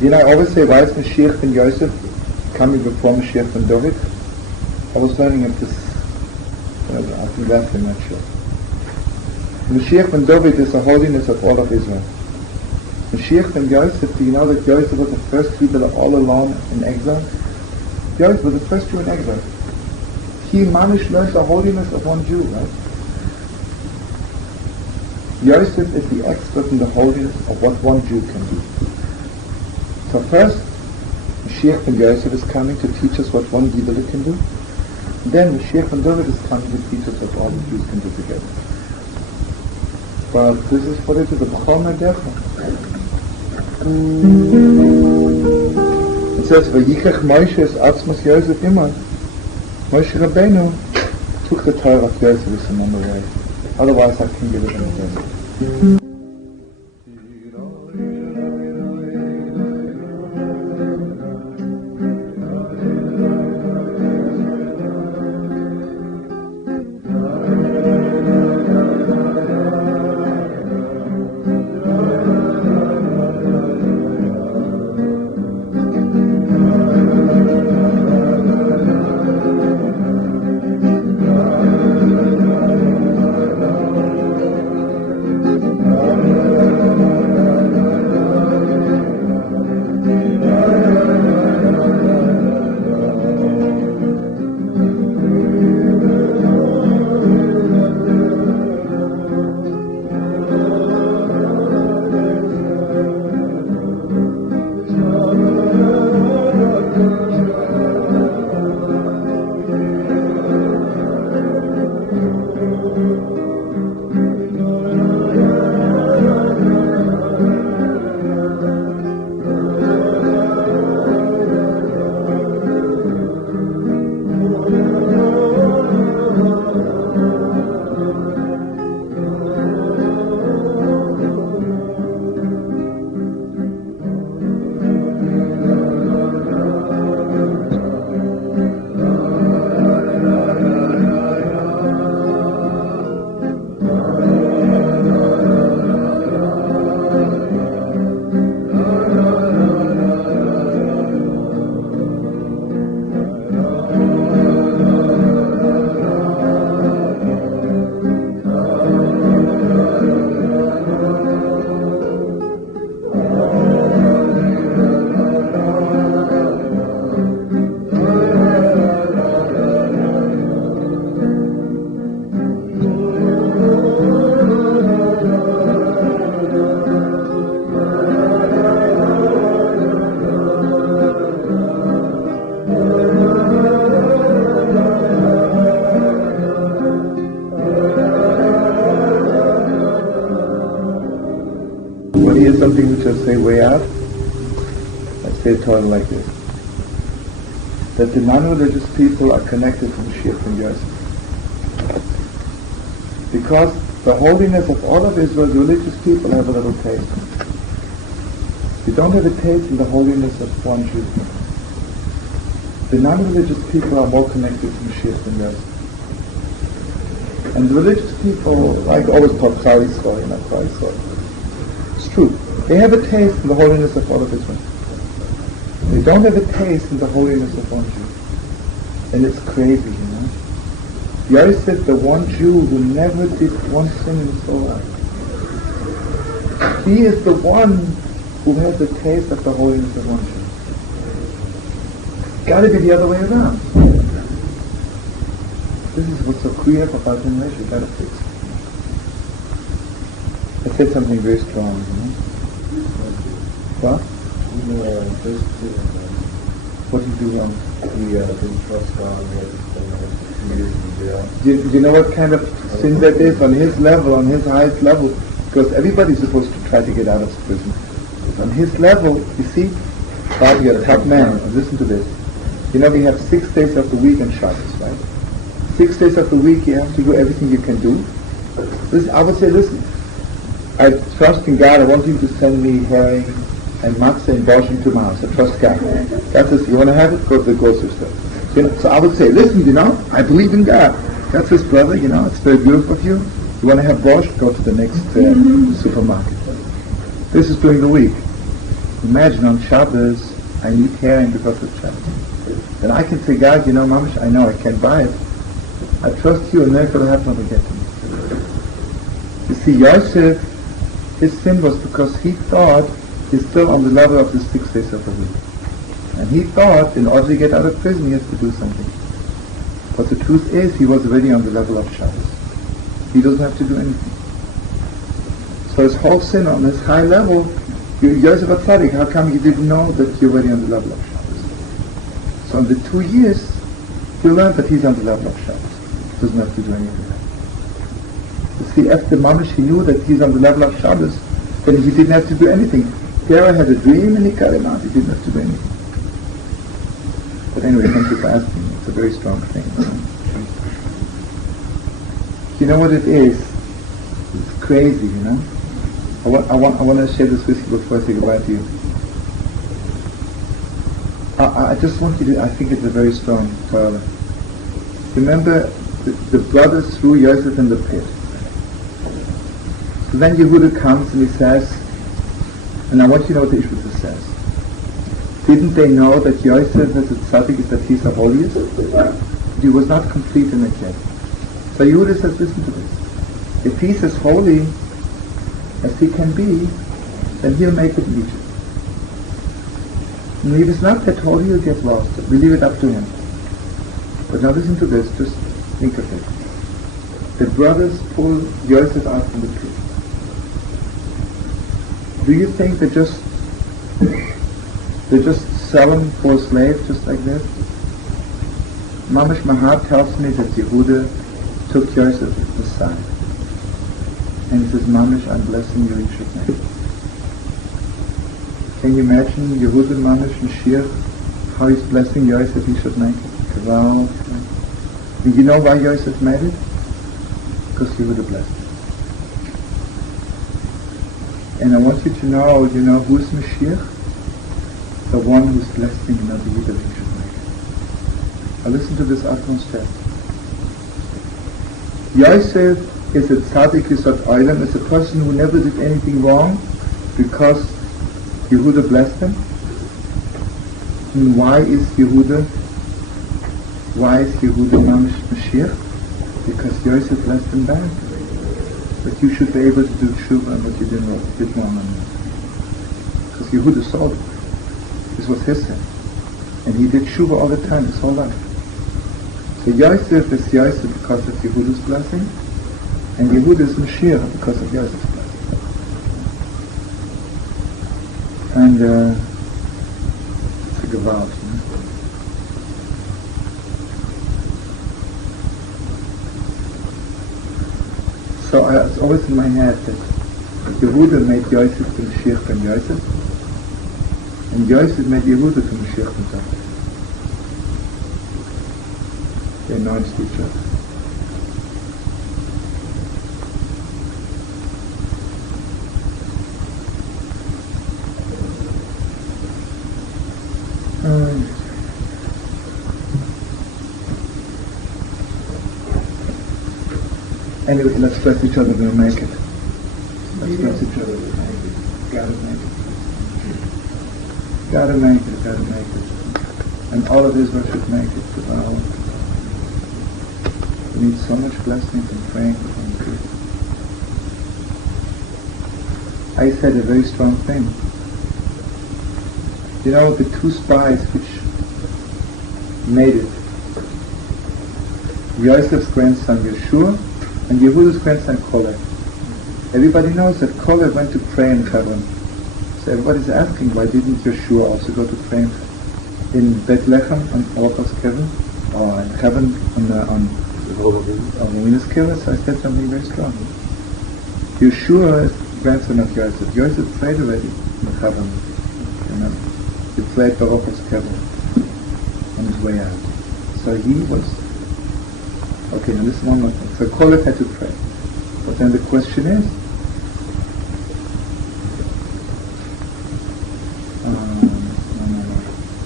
You know, I always say, why is Mashiach ben Yosef coming before Mashiach ben David? I was learning of this, I think that's I'm not sure. Mashiach ben David is the holiness of all of Israel. Mashiach ben Yosef, do you know that Yosef was the first Jew all alone in exile? Yosef was the first Jew in exile. He managed learned the holiness of one Jew, right? Yosef is the expert in the holiness of what one Jew can do. So first, Mashiach ben Yosef is coming to teach us what one Yidel can do. Then Mashiach ben David is coming to teach us what all the Jews can do together. But this is what it is, the B'chol Madech. It says, V'yichach Moshe es atzmas Yosef immer. Moshe Rabbeinu took the Torah of Yosef with him on the way. Otherwise I can give it in the desert. shall say way out. I say Torah like this. That the non-religious people are connected to Mashiach and Yosef. Because the holiness of all of Israel, the religious people have a little taste. You don't have a taste in the holiness of one Jew. The non-religious people are more connected to Mashiach than Yosef. And the religious people, like always talk Chari story, not Chari story. It's true. They have a taste in the holiness of all of Israel. They don't have a taste in the holiness of one Jew. And it's crazy, you know. Yosef, the one Jew who never did one sin in his whole life. He is the one who has the taste of the holiness of one Jew. It's got to be the other way around. This is what's so creative about generation. You've got to fix it. I said something very strong, you know. What? What did you do wrong? He didn't trust God. He had to spend 2 years in jail. Do you know what kind of sin that is on his level, on his highest level? Because everybody's supposed to try to get out of prison. But on his level, you see, Bob, you're a top man. Listen to this. You know, we have 6 days of the week on Shabbos, right? 6 days of the week, you have to do everything you can do. Listen, I would say, listen, I trust in God. I want you to send me herring and matzah and borscht to my house. I trust God. God says, you want to have it? Go to the grocery store. You know, so I would say, listen, you know, I believe in God. God says, brother, you know, it's very beautiful of you. You want to have borscht? Go to the next supermarket. This is during the week. Imagine on Shabbos, I need herring because of Shabbos. Then I can say, God, you know, Mamish, I know I can't buy it. I trust you, and then it'll happen when we get to me. You see, Yosef, his sin was because he thought he's still on the level of the 6 days of the week. And he thought, in order to get out of prison, he has to do something. But the truth is, he was already on the level of Shabbos. He doesn't have to do anything. So his whole sin on this high level, Yosef Atzadik, how come you didn't know that you're already on the level of Shabbos? So in the 2 years, he learned that he's on the level of Shabbos. He doesn't have to do anything. You see, after Mamish, he knew that he's on the level of Shabbos, then he didn't have to do anything. Pharaoh had a dream and he got him out. He didn't have to do anything. But anyway, thank you for asking. It's a very strong thing. You know what it is? It's crazy, you know. I want to share this with you before I say goodbye to you. I just want you to, I think it's a very strong parallel. Remember, the brothers threw Yosef in the pit. So then Yehuda comes and he says, and I want you to know what the Ishbitz says. Didn't they know that Yosef as a tzaddik is that he's the holiest? He was not complete in it yet. So Yehuda says, listen to this. If he's as holy as he can be, then he'll make it in Egypt. And if he's not that holy, he'll get lost. We leave it up to him. But now listen to this, just think of it. The brothers pull Yosef out from the pit. Do you think they just sell him for a slave just like this? Mamish Mahar tells me that Yehuda took Yosef aside. And he says, Mamish, I'm blessing you in Yeshua name. Can you imagine Yehuda Mamish Mashiach, how he's blessing Yosef in Yeshua name? And you know why Yosef made it? Because Yehuda blessed him. And I want you to know, you know, who's Mashiach? The one who's blessing another Yehuda in Yeshua name. Now listen to this utmost step. Yosef is a tzaddik Yisod Olam, is a person who never did anything wrong because Yehuda blessed him. And why is Yehuda Mamish Mashiach? Because Yosef blessed him back. But you should be able to do tshuva and what you did wrong. Because Yehuda saw it. This was his sin. And he did tshuva all the time, his whole life. So Yosef is Yosef because of Yehuda's blessing, and Yehuda is Mashiach because of Yosef's blessing. And it's a gewalt, you know? So it's always in my head that Yehuda made Yosef to Mashiach ben Yosef, and Yosef made Yehuda to Mashiach ben David. They announced each other. Anyway, let's bless each other, we'll make it. Let's bless each other, we'll make it. Gotta make it. Gotta make it, gotta make it. And all of Israel should make it. We need so much blessings and praying from people. I said a very strong thing. You know, the two spies which made it, Yosef's grandson Yeshua and Yehuda's grandson Caleb. Everybody knows that Caleb went to pray in Hebron. So everybody's asking, why didn't Yeshua also go to pray in Bethlehem on Orpah's Kevin, or in Hebron on Venus Kevin? So I said something very strong. Yeshua is the grandson of Yosef. Yosef prayed already in Hebron. You know, he prayed by Orpah's Kevin on his way out. So he was. Okay, now this is one more thing. So Caleb had to pray. But then the question is,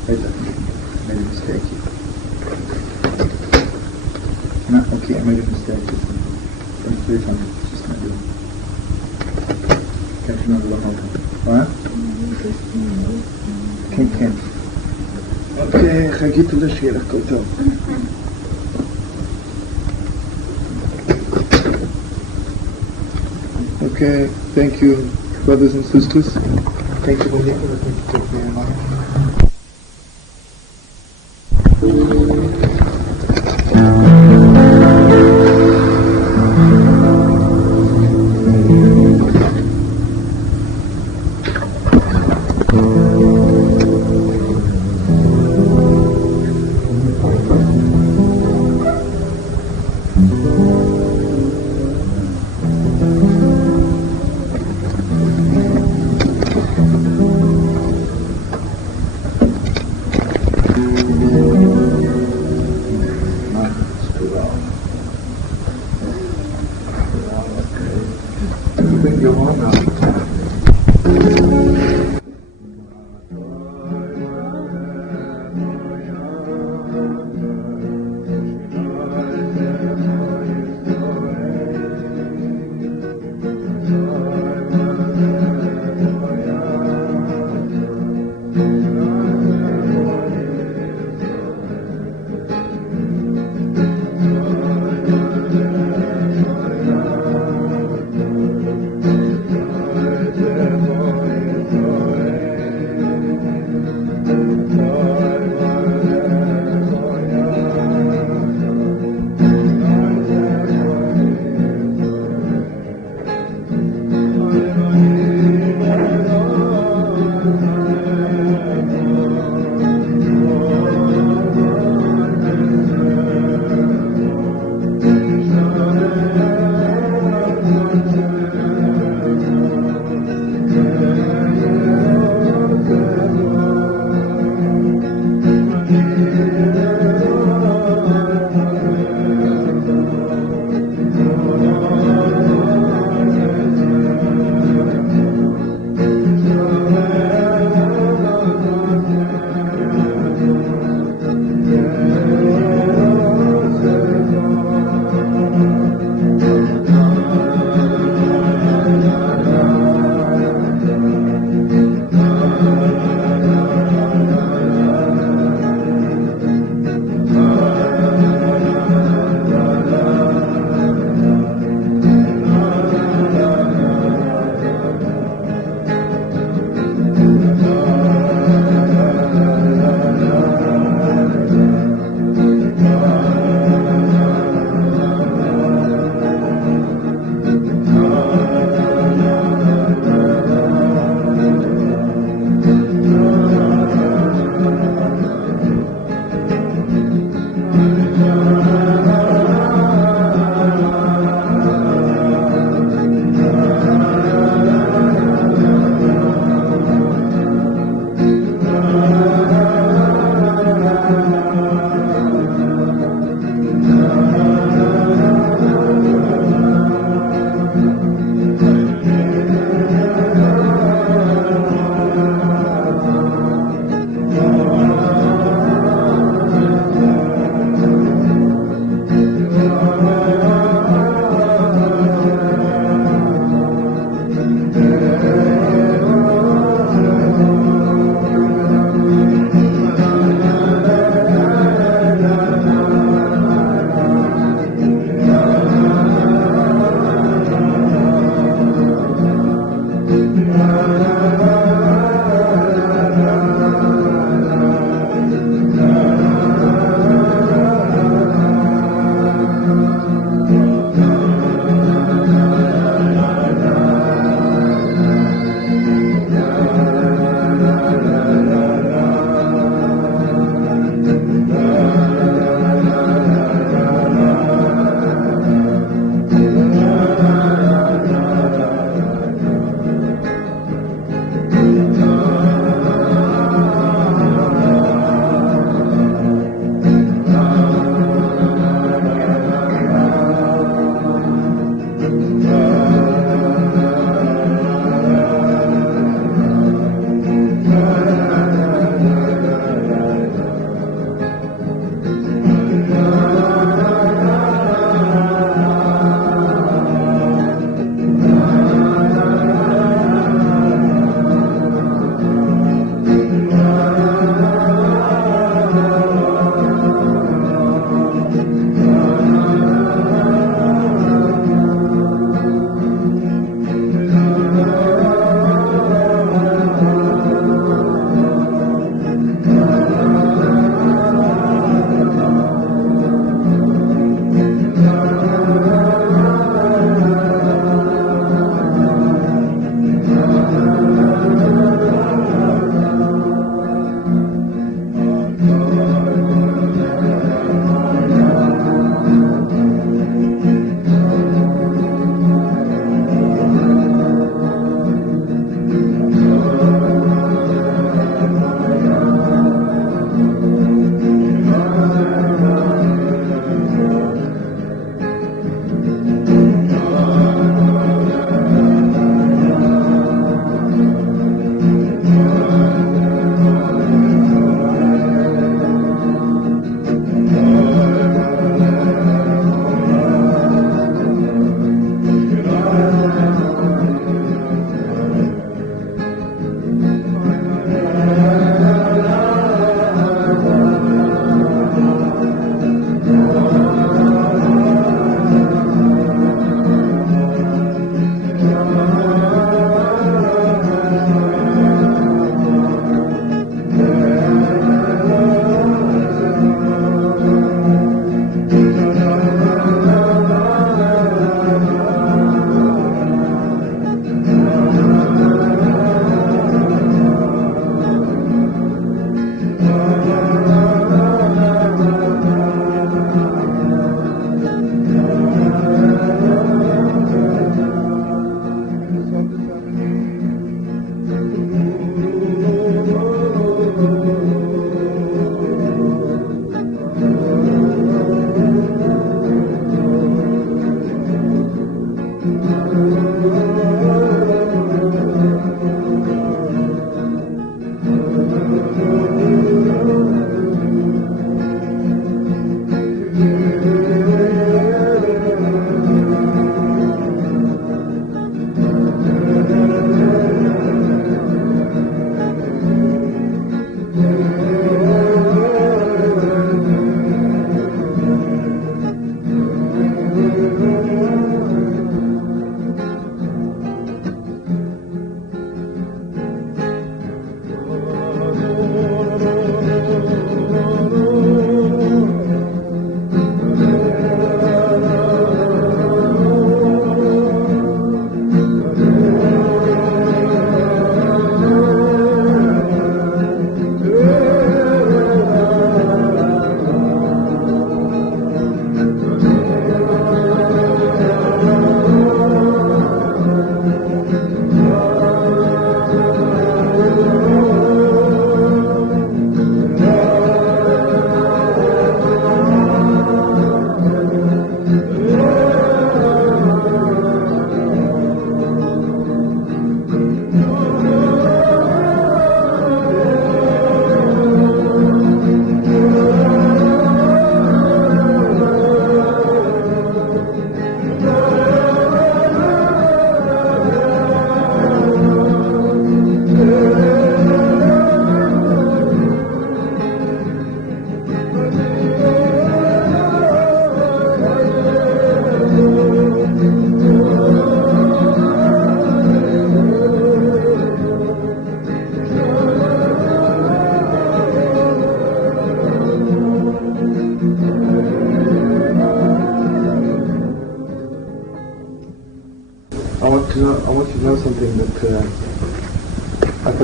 wait a second, I made a mistake here. No, okay, I made a mistake. Don't say something, just not doing. Can't remember what happened. Alright? כן. אוקיי, חגית תודה שיהיה לך כל טוב. Okay, thank you, brothers and sisters. Thank you for being here. Thank you very much.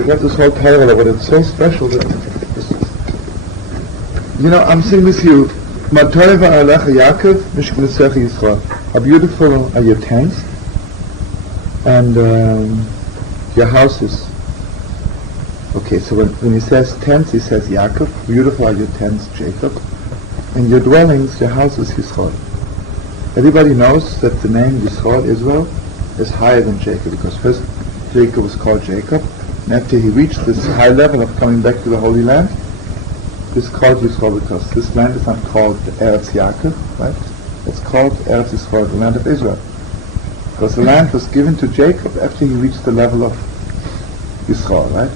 forget this whole Torah, but it's so special that, I'm saying with you, Matoiva Alecha Yaakov, Mishknesecha Yisrael. How beautiful are your tents and your houses. Okay, so when he says tents, he says Yaakov. Beautiful are your tents, Jacob. And your dwellings, your houses, Yisrael. Everybody knows that the name Yisrael, Israel, is higher than Jacob, because first Jacob was called Jacob, and after he reached this high level of coming back to the Holy Land, it's called Yisrael because this land is not called Eretz Yaakov, right? It's called Eretz Yisrael, the land of Israel. Because the land was given to Jacob after he reached the level of Yisrael, right?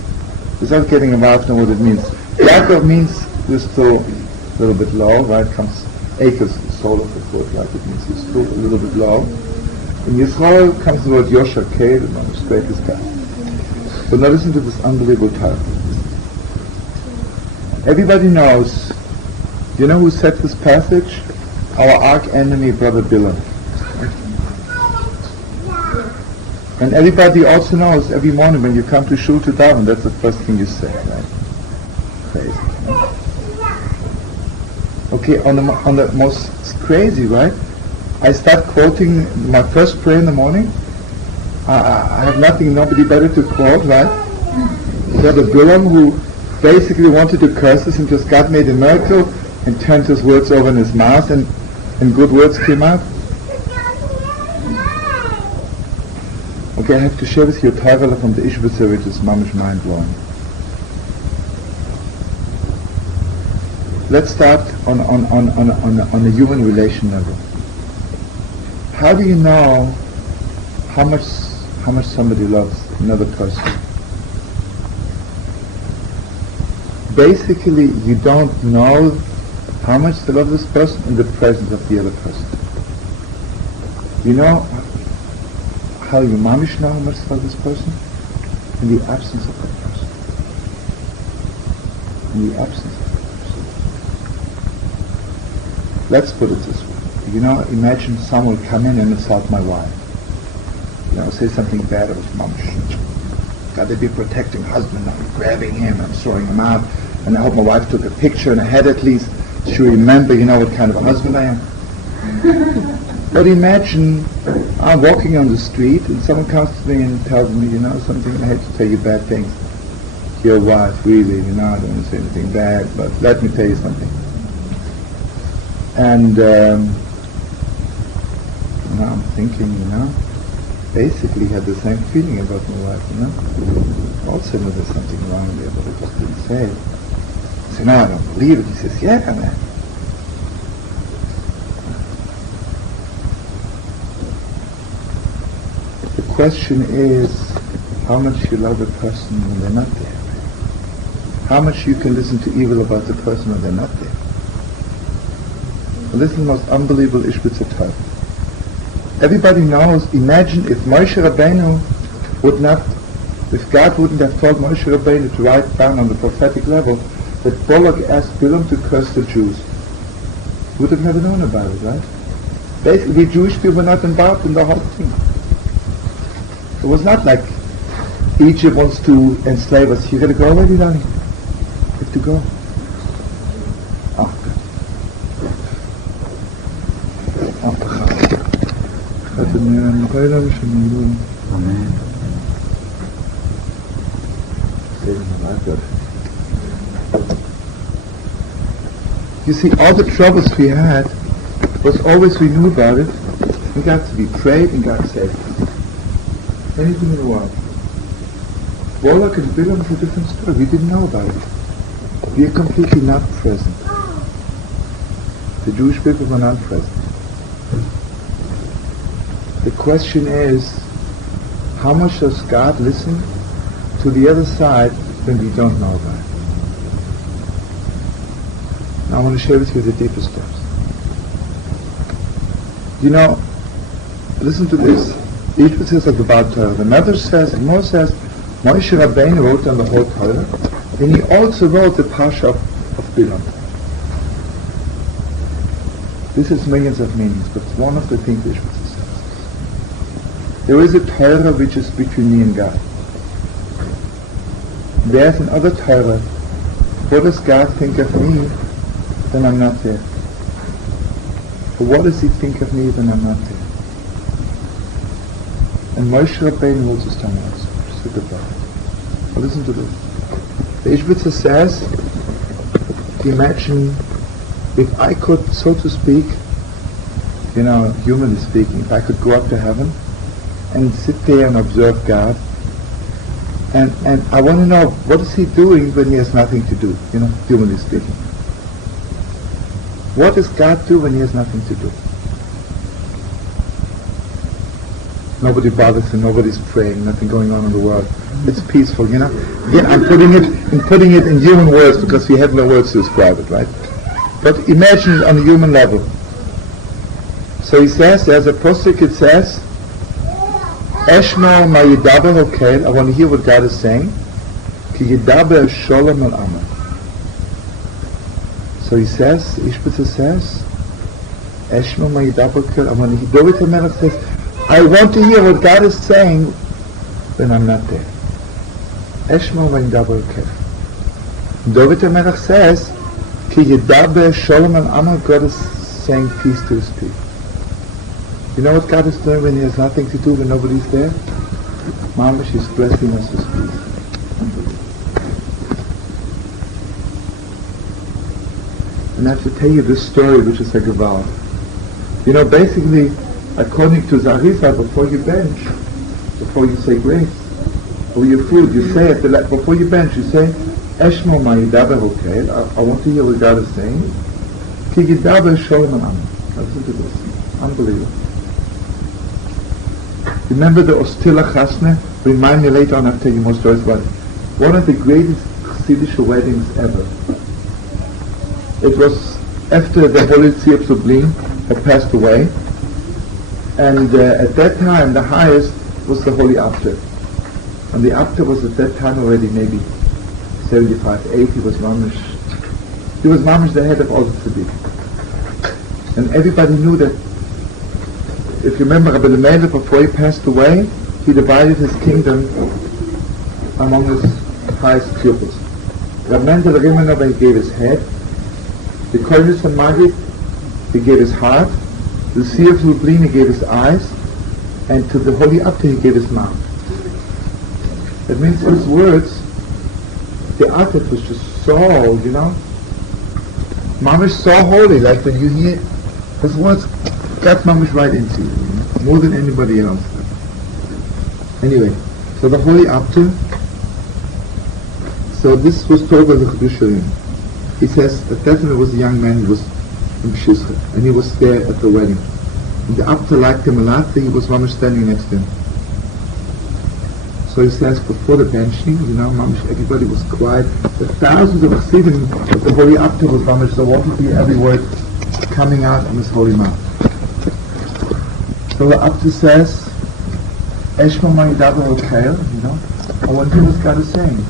Without getting involved in what it means. Yaakov means you're still a little bit low, right? Comes acres, the sole of the foot, right? It means you're still a little bit low. In Yisrael comes the word Yosha, K, the man who's straight as God. But now listen to this unbelievable title. Everybody knows, you know who said this passage? Our arch enemy, Brother Bilam. And everybody also knows, every morning when you come to shul to daven, that's the first thing you say, right? Crazy. Okay, on the most crazy, right? I start quoting my first prayer in the morning. I have nobody better to quote, right? Brother Bilam, who basically wanted to curse us, and just God made a miracle and turned his words over in his mouth, and good words came out. Okay, I have to share with you a Torah from the Izbitz Torah, which is mamish mind-blowing. Let's start on a human relation level. How do you know how much somebody loves another person? Basically, you don't know how much they love this person in the presence of the other person. You know how you mamish know how much they love this person? In the absence of that person. In the absence of that person. Let's put it this way. Imagine someone come in and insult my wife. Say something bad about mamish. Got to be protecting husband. I'm grabbing him, I'm throwing him out. And I hope my wife took a picture in her head at least. She'll remember, what kind of a husband I am. But imagine I'm walking on the street and someone comes to me and tells me, something, I hate to tell you bad things. Your wife, really, I don't want to say anything bad, but let me tell you something. And I'm thinking, basically had the same feeling about my wife, Also know there's something wrong there, but I just didn't say it. I said, no, I don't believe it. He says, yeah, man. The question is, how much you love a person when they're not there. How much you can listen to evil about the person when they're not there. And this is the most unbelievable Izbitz Torah. Everybody knows, imagine if Moshe Rabbeinu if God wouldn't have told Moshe Rabbeinu to write down on the prophetic level that Balak asked Bilam to curse the Jews. Would have never known about it, right? Basically, Jewish people were not involved in the whole thing. It was not like Egypt wants to enslave us. You got to go already, darling. You have to go. Oh, good. Amen. You see, all the troubles we had was always we knew about it. We got to be prayed and got saved. Anything in the world. Balak and Bilam is a different story. We didn't know about it. We are completely not present. The Jewish people were not present. The question is, how much does God listen to the other side when we don't know about it? Now I want to share with you the deepest steps. Listen to this. Each one says about Torah. The Mother says, the Moshe says, Moshe Rabbeinu wrote on the whole Torah, and he also wrote the Pasha of Bilam. This is millions of meanings, but it's one of the things which says. There is a Torah which is between me and God. There's another Torah. What does God think of me when I'm not there? Or what does He think of me when I'm not there? And Moshe Rabbeinu will just tell us. Just look at that. Well, listen to this. The Izbitz says, imagine if I could, so to speak, humanly speaking, if I could go up to heaven and sit there and observe God, and I want to know, what is He doing when He has nothing to do, humanly speaking? What does God do when He has nothing to do? Nobody bothers Him, nobody's praying, nothing going on in the world. It's peaceful, Again, I'm putting it in human words because we have no words to describe it, right? But imagine it on a human level. So he says, there's a posuk, it says, Eshma ma yidaber hokel, I want to hear what God is saying, ki yidaber sholom al amah. So he says, Izbitz says, Eshma ma yidaber hokel, I want to hear, David HaMelech says, I want to hear what God is saying when I'm not there. Eshma ma yidaber hokel. David HaMelech says, ki yidaber sholom al amah, God is saying peace to His people. You know what God is doing when He has nothing to do, when nobody's there? Mamash, He's blessing us with peace. And I have to tell you this story, which is a gewalt. Basically, according to Zahisa, before you bench, before you say grace, or your food, you say it, before you bench, you say, Eshmo ma yidaber hokel, I want to hear what God is saying. Ki yidaber sholom al amah. Listen to this. Unbelievable. Remember the Ostila Chasne? Remind me later on, I'll tell you more stories about it. One of the greatest Chassidish weddings ever. It was after the Holy Tzir Sublim had passed away, and at that time the highest was the Holy Abter. And the Abter was at that time already maybe 75, 80, he was mamish the head of all the Tzaddik. And everybody knew that. If you remember, Rabbi Melech, before he passed away, he divided his kingdom among his highest pupils. Rabbi Mendel Rimenova, he gave his head. The Kohenis and Magid, he gave his heart. The Seer of Lublin, he gave his eyes. And to the Holy Abter, he gave his mouth. That means his words, the Abter was just so, Mamish so holy, like when you hear his words, got Mamish right into you, more than anybody else. Anyway, so the Holy Abter, so this was told by the Chedusharim. He says that definitely was a young man, he was in B'shizcha, and he was there at the wedding. And the Abter liked him a lot, he was Mamish standing next to him. So he says, before the benching, Mamish, everybody was quiet. The thousands of Chassidim, the Holy Abter was Mamish, so wanted to hear every word coming out of his holy mouth. So the Abter says, Eshma ma yidaber hokel, I want to hear what God is saying.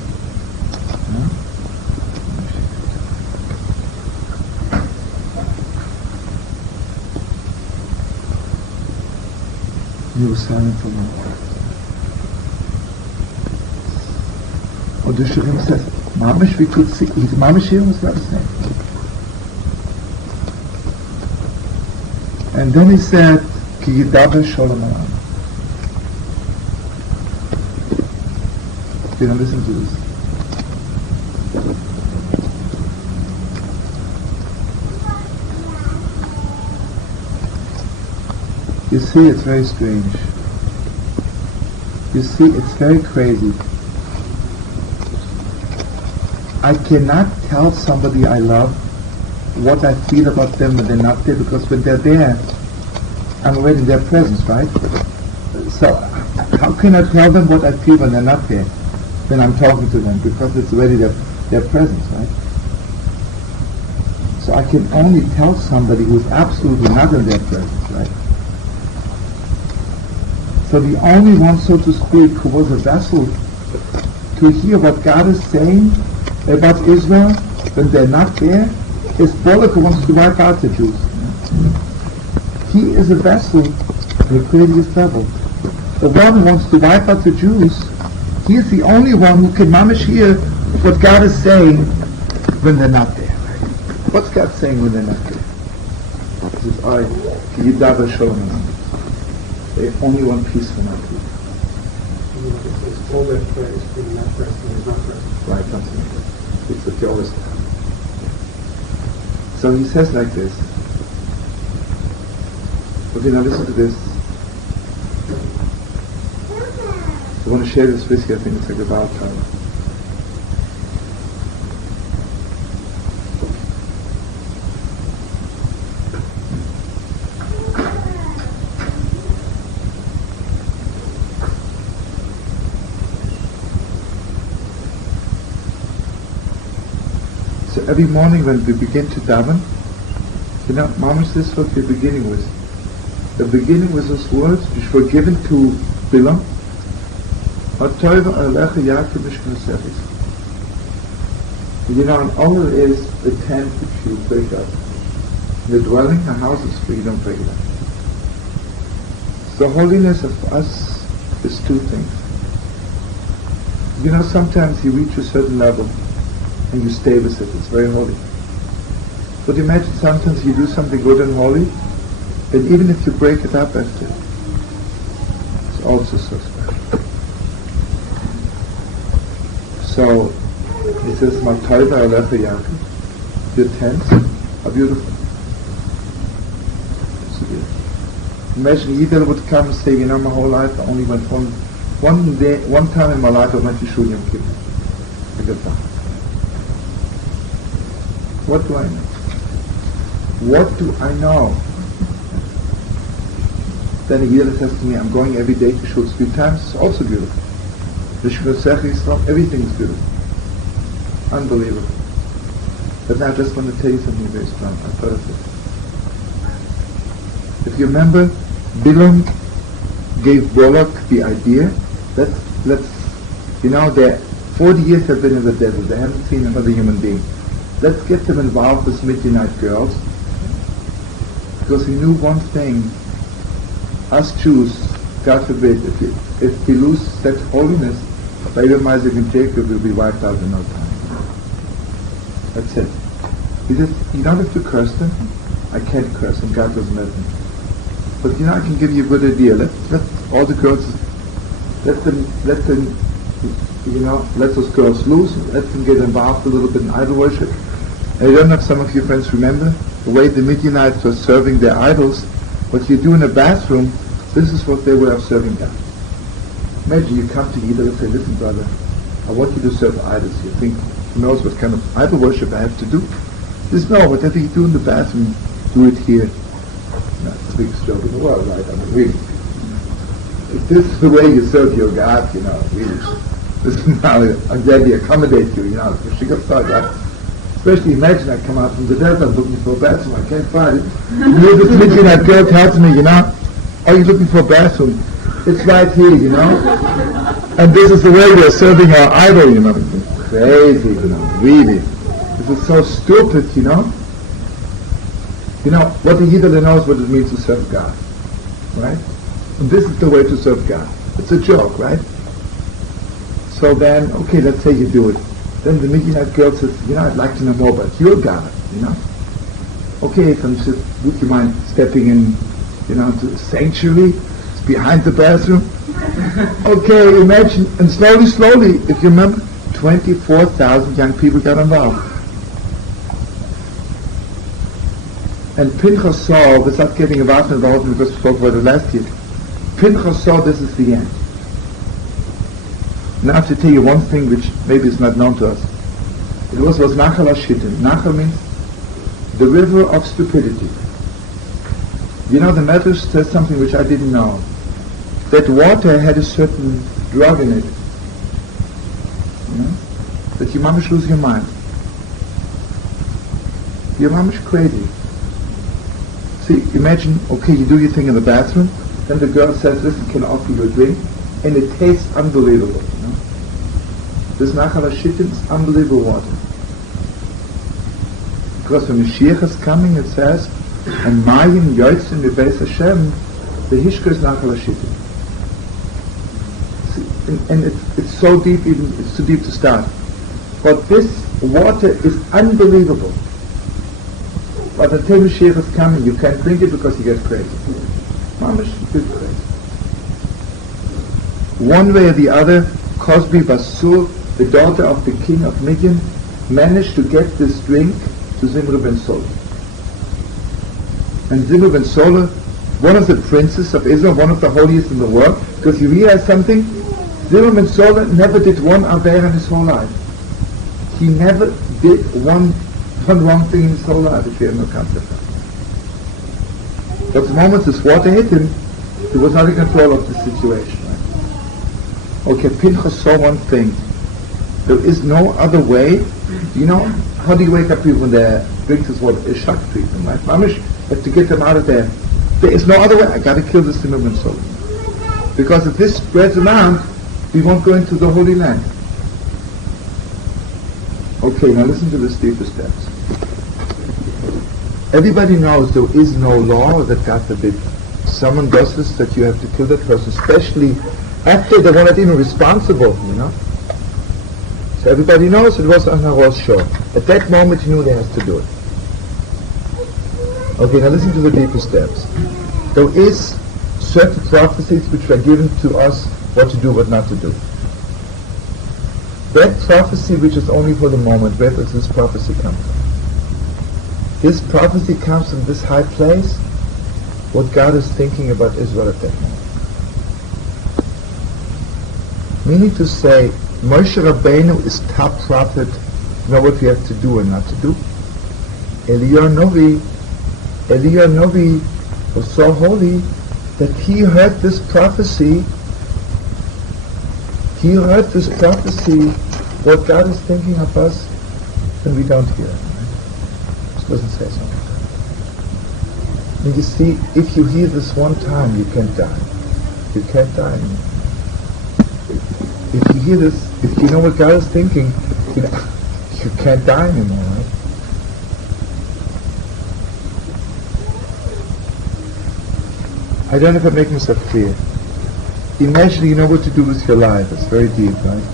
He was silent for a while. Or the Shurim says, Mamish, we could see, Mamish hearing what God is saying. And then he said, Ki yidaber sholom al amah. Listen to this. You see, it's very strange. You see, it's very crazy. I cannot tell somebody I love what I feel about them when they're not there, because when they're there, I'm already in their presence, right? So, how can I tell them what I feel when they're not there, when I'm talking to them? Because it's already their presence, right? So I can only tell somebody who's absolutely not in their presence, right? So the only one, so to speak, who was a vessel to hear what God is saying about Israel when they're not there is Bolek, who wants to wipe out the Jews. He is a vessel in the previous level. The one who wants to wipe out the Jews He is the only one who can mamish hear what God is saying when they're not there. What's God saying when they're not there? He says, I, Yidava Shlomo. They only want peace for my people. It's all that praise being not present is not present. Right, something like that. It's what you always have. So he says like this. Okay, now listen to this. I want to share this with you. I think it's like about time. So every morning when we begin to daven, Mamash, this is what we're beginning with. The beginning with those words which were given to Bilam. And an altar is a tent which you break up. The dwelling, a house is free, you don't break it up. So holiness of us is two things. Sometimes you reach a certain level and you stay with it, it's very holy. But imagine sometimes you do something good and holy, and even if you break it up after, it's also so special. So, he says, Matayva Alecha Yaakov, your tents are beautiful. So beautiful. Imagine Yidel would come and say, my whole life I only went one time in my life I went to Shul Yom Kippur. I got done. What do I know? What do I know? Then a Yidel says to me, I'm going every day to Shul 3 times, it's also beautiful. The Shulchan Yisrael, everything is beautiful. Unbelievable. But now I just want to tell you something very strong. I thought of it. If you remember, Bilam gave Balak the idea that let's they're 40 years have been in the desert, they haven't seen another human being. Let's get them involved with Midianite girls. Because he knew one thing, us Jews, God forbid, if we lose such holiness, Abraham, Isaac, and Jacob will be wiped out in no time. That's it. He says, you don't have to curse them. I can't curse them, God doesn't let me. But I can give you a good idea. Let all the girls, let those girls loose, let them get involved a little bit in idol worship. And I don't know if some of your friends remember, the way the Midianites were serving their idols, what you do in a bathroom, this is what they were serving God. Imagine you come to Yidel and say, listen brother, I want you to serve idols. You think, who knows what kind of idol worship I have to do? Just no, whatever you do in the bathroom, do it here. That's the biggest joke in the world, right? I mean, really. If this is the way you serve your God, really, this is how I'm glad to accommodate you, Especially imagine I come out from the desert looking for a bathroom, I can't find it. This Midianite girl tells me, are you looking for a bathroom? It's right here, And this is the way we're serving our idol, Crazy, really. This is so stupid, What the Yidel knows what it means to serve God, right? And this is the way to serve God. It's a joke, right? So then, okay, let's say you do it. Then the Midianite girl says, I'd like to know more about your God, Okay, so she says, would you mind stepping in, to the sanctuary? It's behind the bathroom. Okay, imagine, and slowly, if you remember, 24,000 young people got involved. And Pinchas saw, without getting involved because we spoke about it last year, Pinchas saw this is the end. Now I have to tell you one thing which maybe is not known to us. It was Nachal HaShittim. Nachal means the river of stupidity. The Medrash says something which I didn't know. That water had a certain drug in it. That you mamish lose your mind. You're mamish crazy. See, imagine, okay, you do your thing in the bathroom, then the girl says, listen, can I offer you a drink? And it tastes unbelievable, This Nachal HaShittim is unbelievable water. Because when Mashiach is coming, it says, and Mayim Yotzim Bebeis Hashem, the Hishka is Nachal HaShittim. and it's so deep, even it's too deep to start. But this water is unbelievable. But until Mashiach is coming, you can't drink it because you get crazy. Mamish, you get crazy. One way or the other, Cosby Basur, the daughter of the king of Midian, managed to get this drink to Zimri ben Sola. And Zimri ben Sola, one of the princes of Israel, one of the holiest in the world, because you realize something, Zimri ben Sola never did one Avera in his whole life. He never did one wrong thing in his whole life, if you have no concept of. But the moment this water hit him, he was not in control of the situation. Right? Okay, Pinchas saw one thing. There is no other way. You know, how do you wake up people when they drink this water? It's shock treatment, right? Mamish, have to get them out of there. There is no other way. I got to kill this Zimmerman soul. Because if this spreads around, we won't go into the Holy Land. Okay, now listen to the deeper steps. Everybody knows there is no law that God forbid someone does this, that you have to kill that person, especially after they were not even responsible, you know. So everybody knows it was on a Rosh show. At that moment he knew they had to do it. Okay, now listen to the deeper steps. There is certain prophecies which were given to us what to do, what not to do. That prophecy which is only for the moment, where does this prophecy come from? This prophecy comes from this high place, what God is thinking about Israel at that moment. Meaning to say, Moshe Rabbeinu is top prophet, know what we have to do and not to do. Eliyahu Novi was so holy that he heard this prophecy, what God is thinking of us, and we don't hear it. Right? It doesn't say something. And you see, if you hear this one time, you can't die. You can't die anymore. If you hear this, if you know what God is thinking, you can't die anymore, right? I don't know if I'm making myself clear. Imagine you know what to do with your life. It's very deep, right?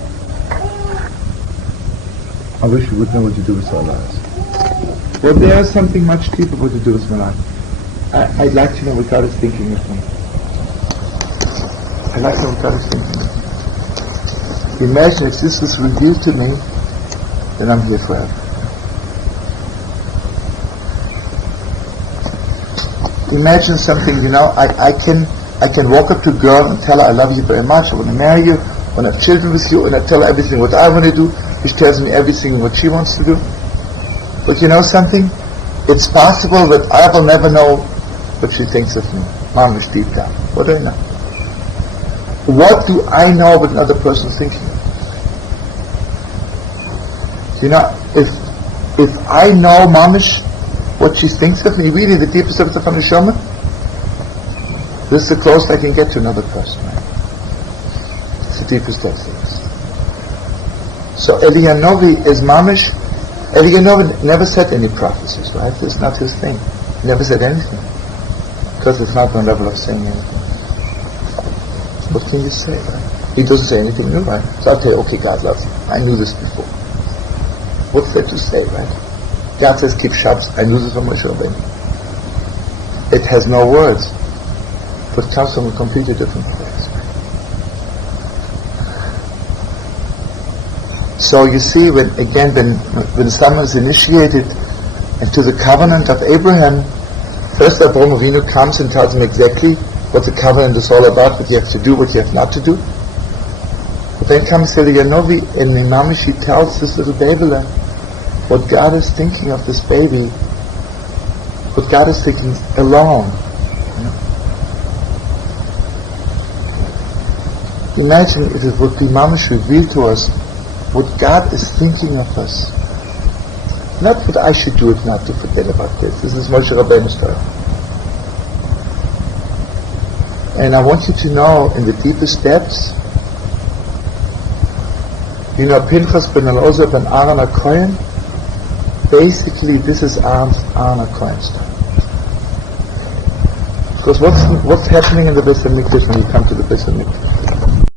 I wish we would know what to do with our lives. Well, there is something much deeper what to do with my life. I'd like to know what God is thinking of me. I'd like to know what God is thinking of me. Imagine if this was revealed to me, then I'm here forever. Imagine something, you know, I can walk up to a girl and tell her I love you very much, I want to marry you, I want to have children with you, and I tell her everything what I want to do. She tells me everything what she wants to do. But you know something? It's possible that I will never know what she thinks of me. Mamish deep down. What do I know? What do I know what another person is thinking of? You know, if I know Mamish what she thinks of me, really the deepest of the Neshama, this is the closest I can get to another person, right? It's the deepest of things. So Eliyahu Novi is Mamish. Eliyahu Novi never said any prophecies, right? It's not his thing. He never said anything. Because it's not on the level of saying anything. What can you say, right? He doesn't say anything new, right? So I'll tell you, okay, God loves you. I knew this before. What's there to say, right? God says, keep Shabbos. I knew this from Moshe Rabbeinu. It has no words, but comes from a completely different place. So you see, when someone is initiated into the covenant of Abraham, first Abraham Avinu comes and tells him exactly what the covenant is all about, what you have to do, what you have not to do. But then comes Eliyahu Novi, and Mamish, he tells this little baby what God is thinking of this baby, what God is thinking alone. Imagine if it would be Mamish revealed to us what God is thinking of us. Not what I should do if not to forget about this. This is Moshe Rabbeinu's Torah. And I want you to know in the deepest depths, you know, Pinchas ben Elazar ben Aaron HaKohen, basically this is Aaron HaKohen's time. Because what's happening in the Beis HaMikdash when you come to the Beis HaMikdash?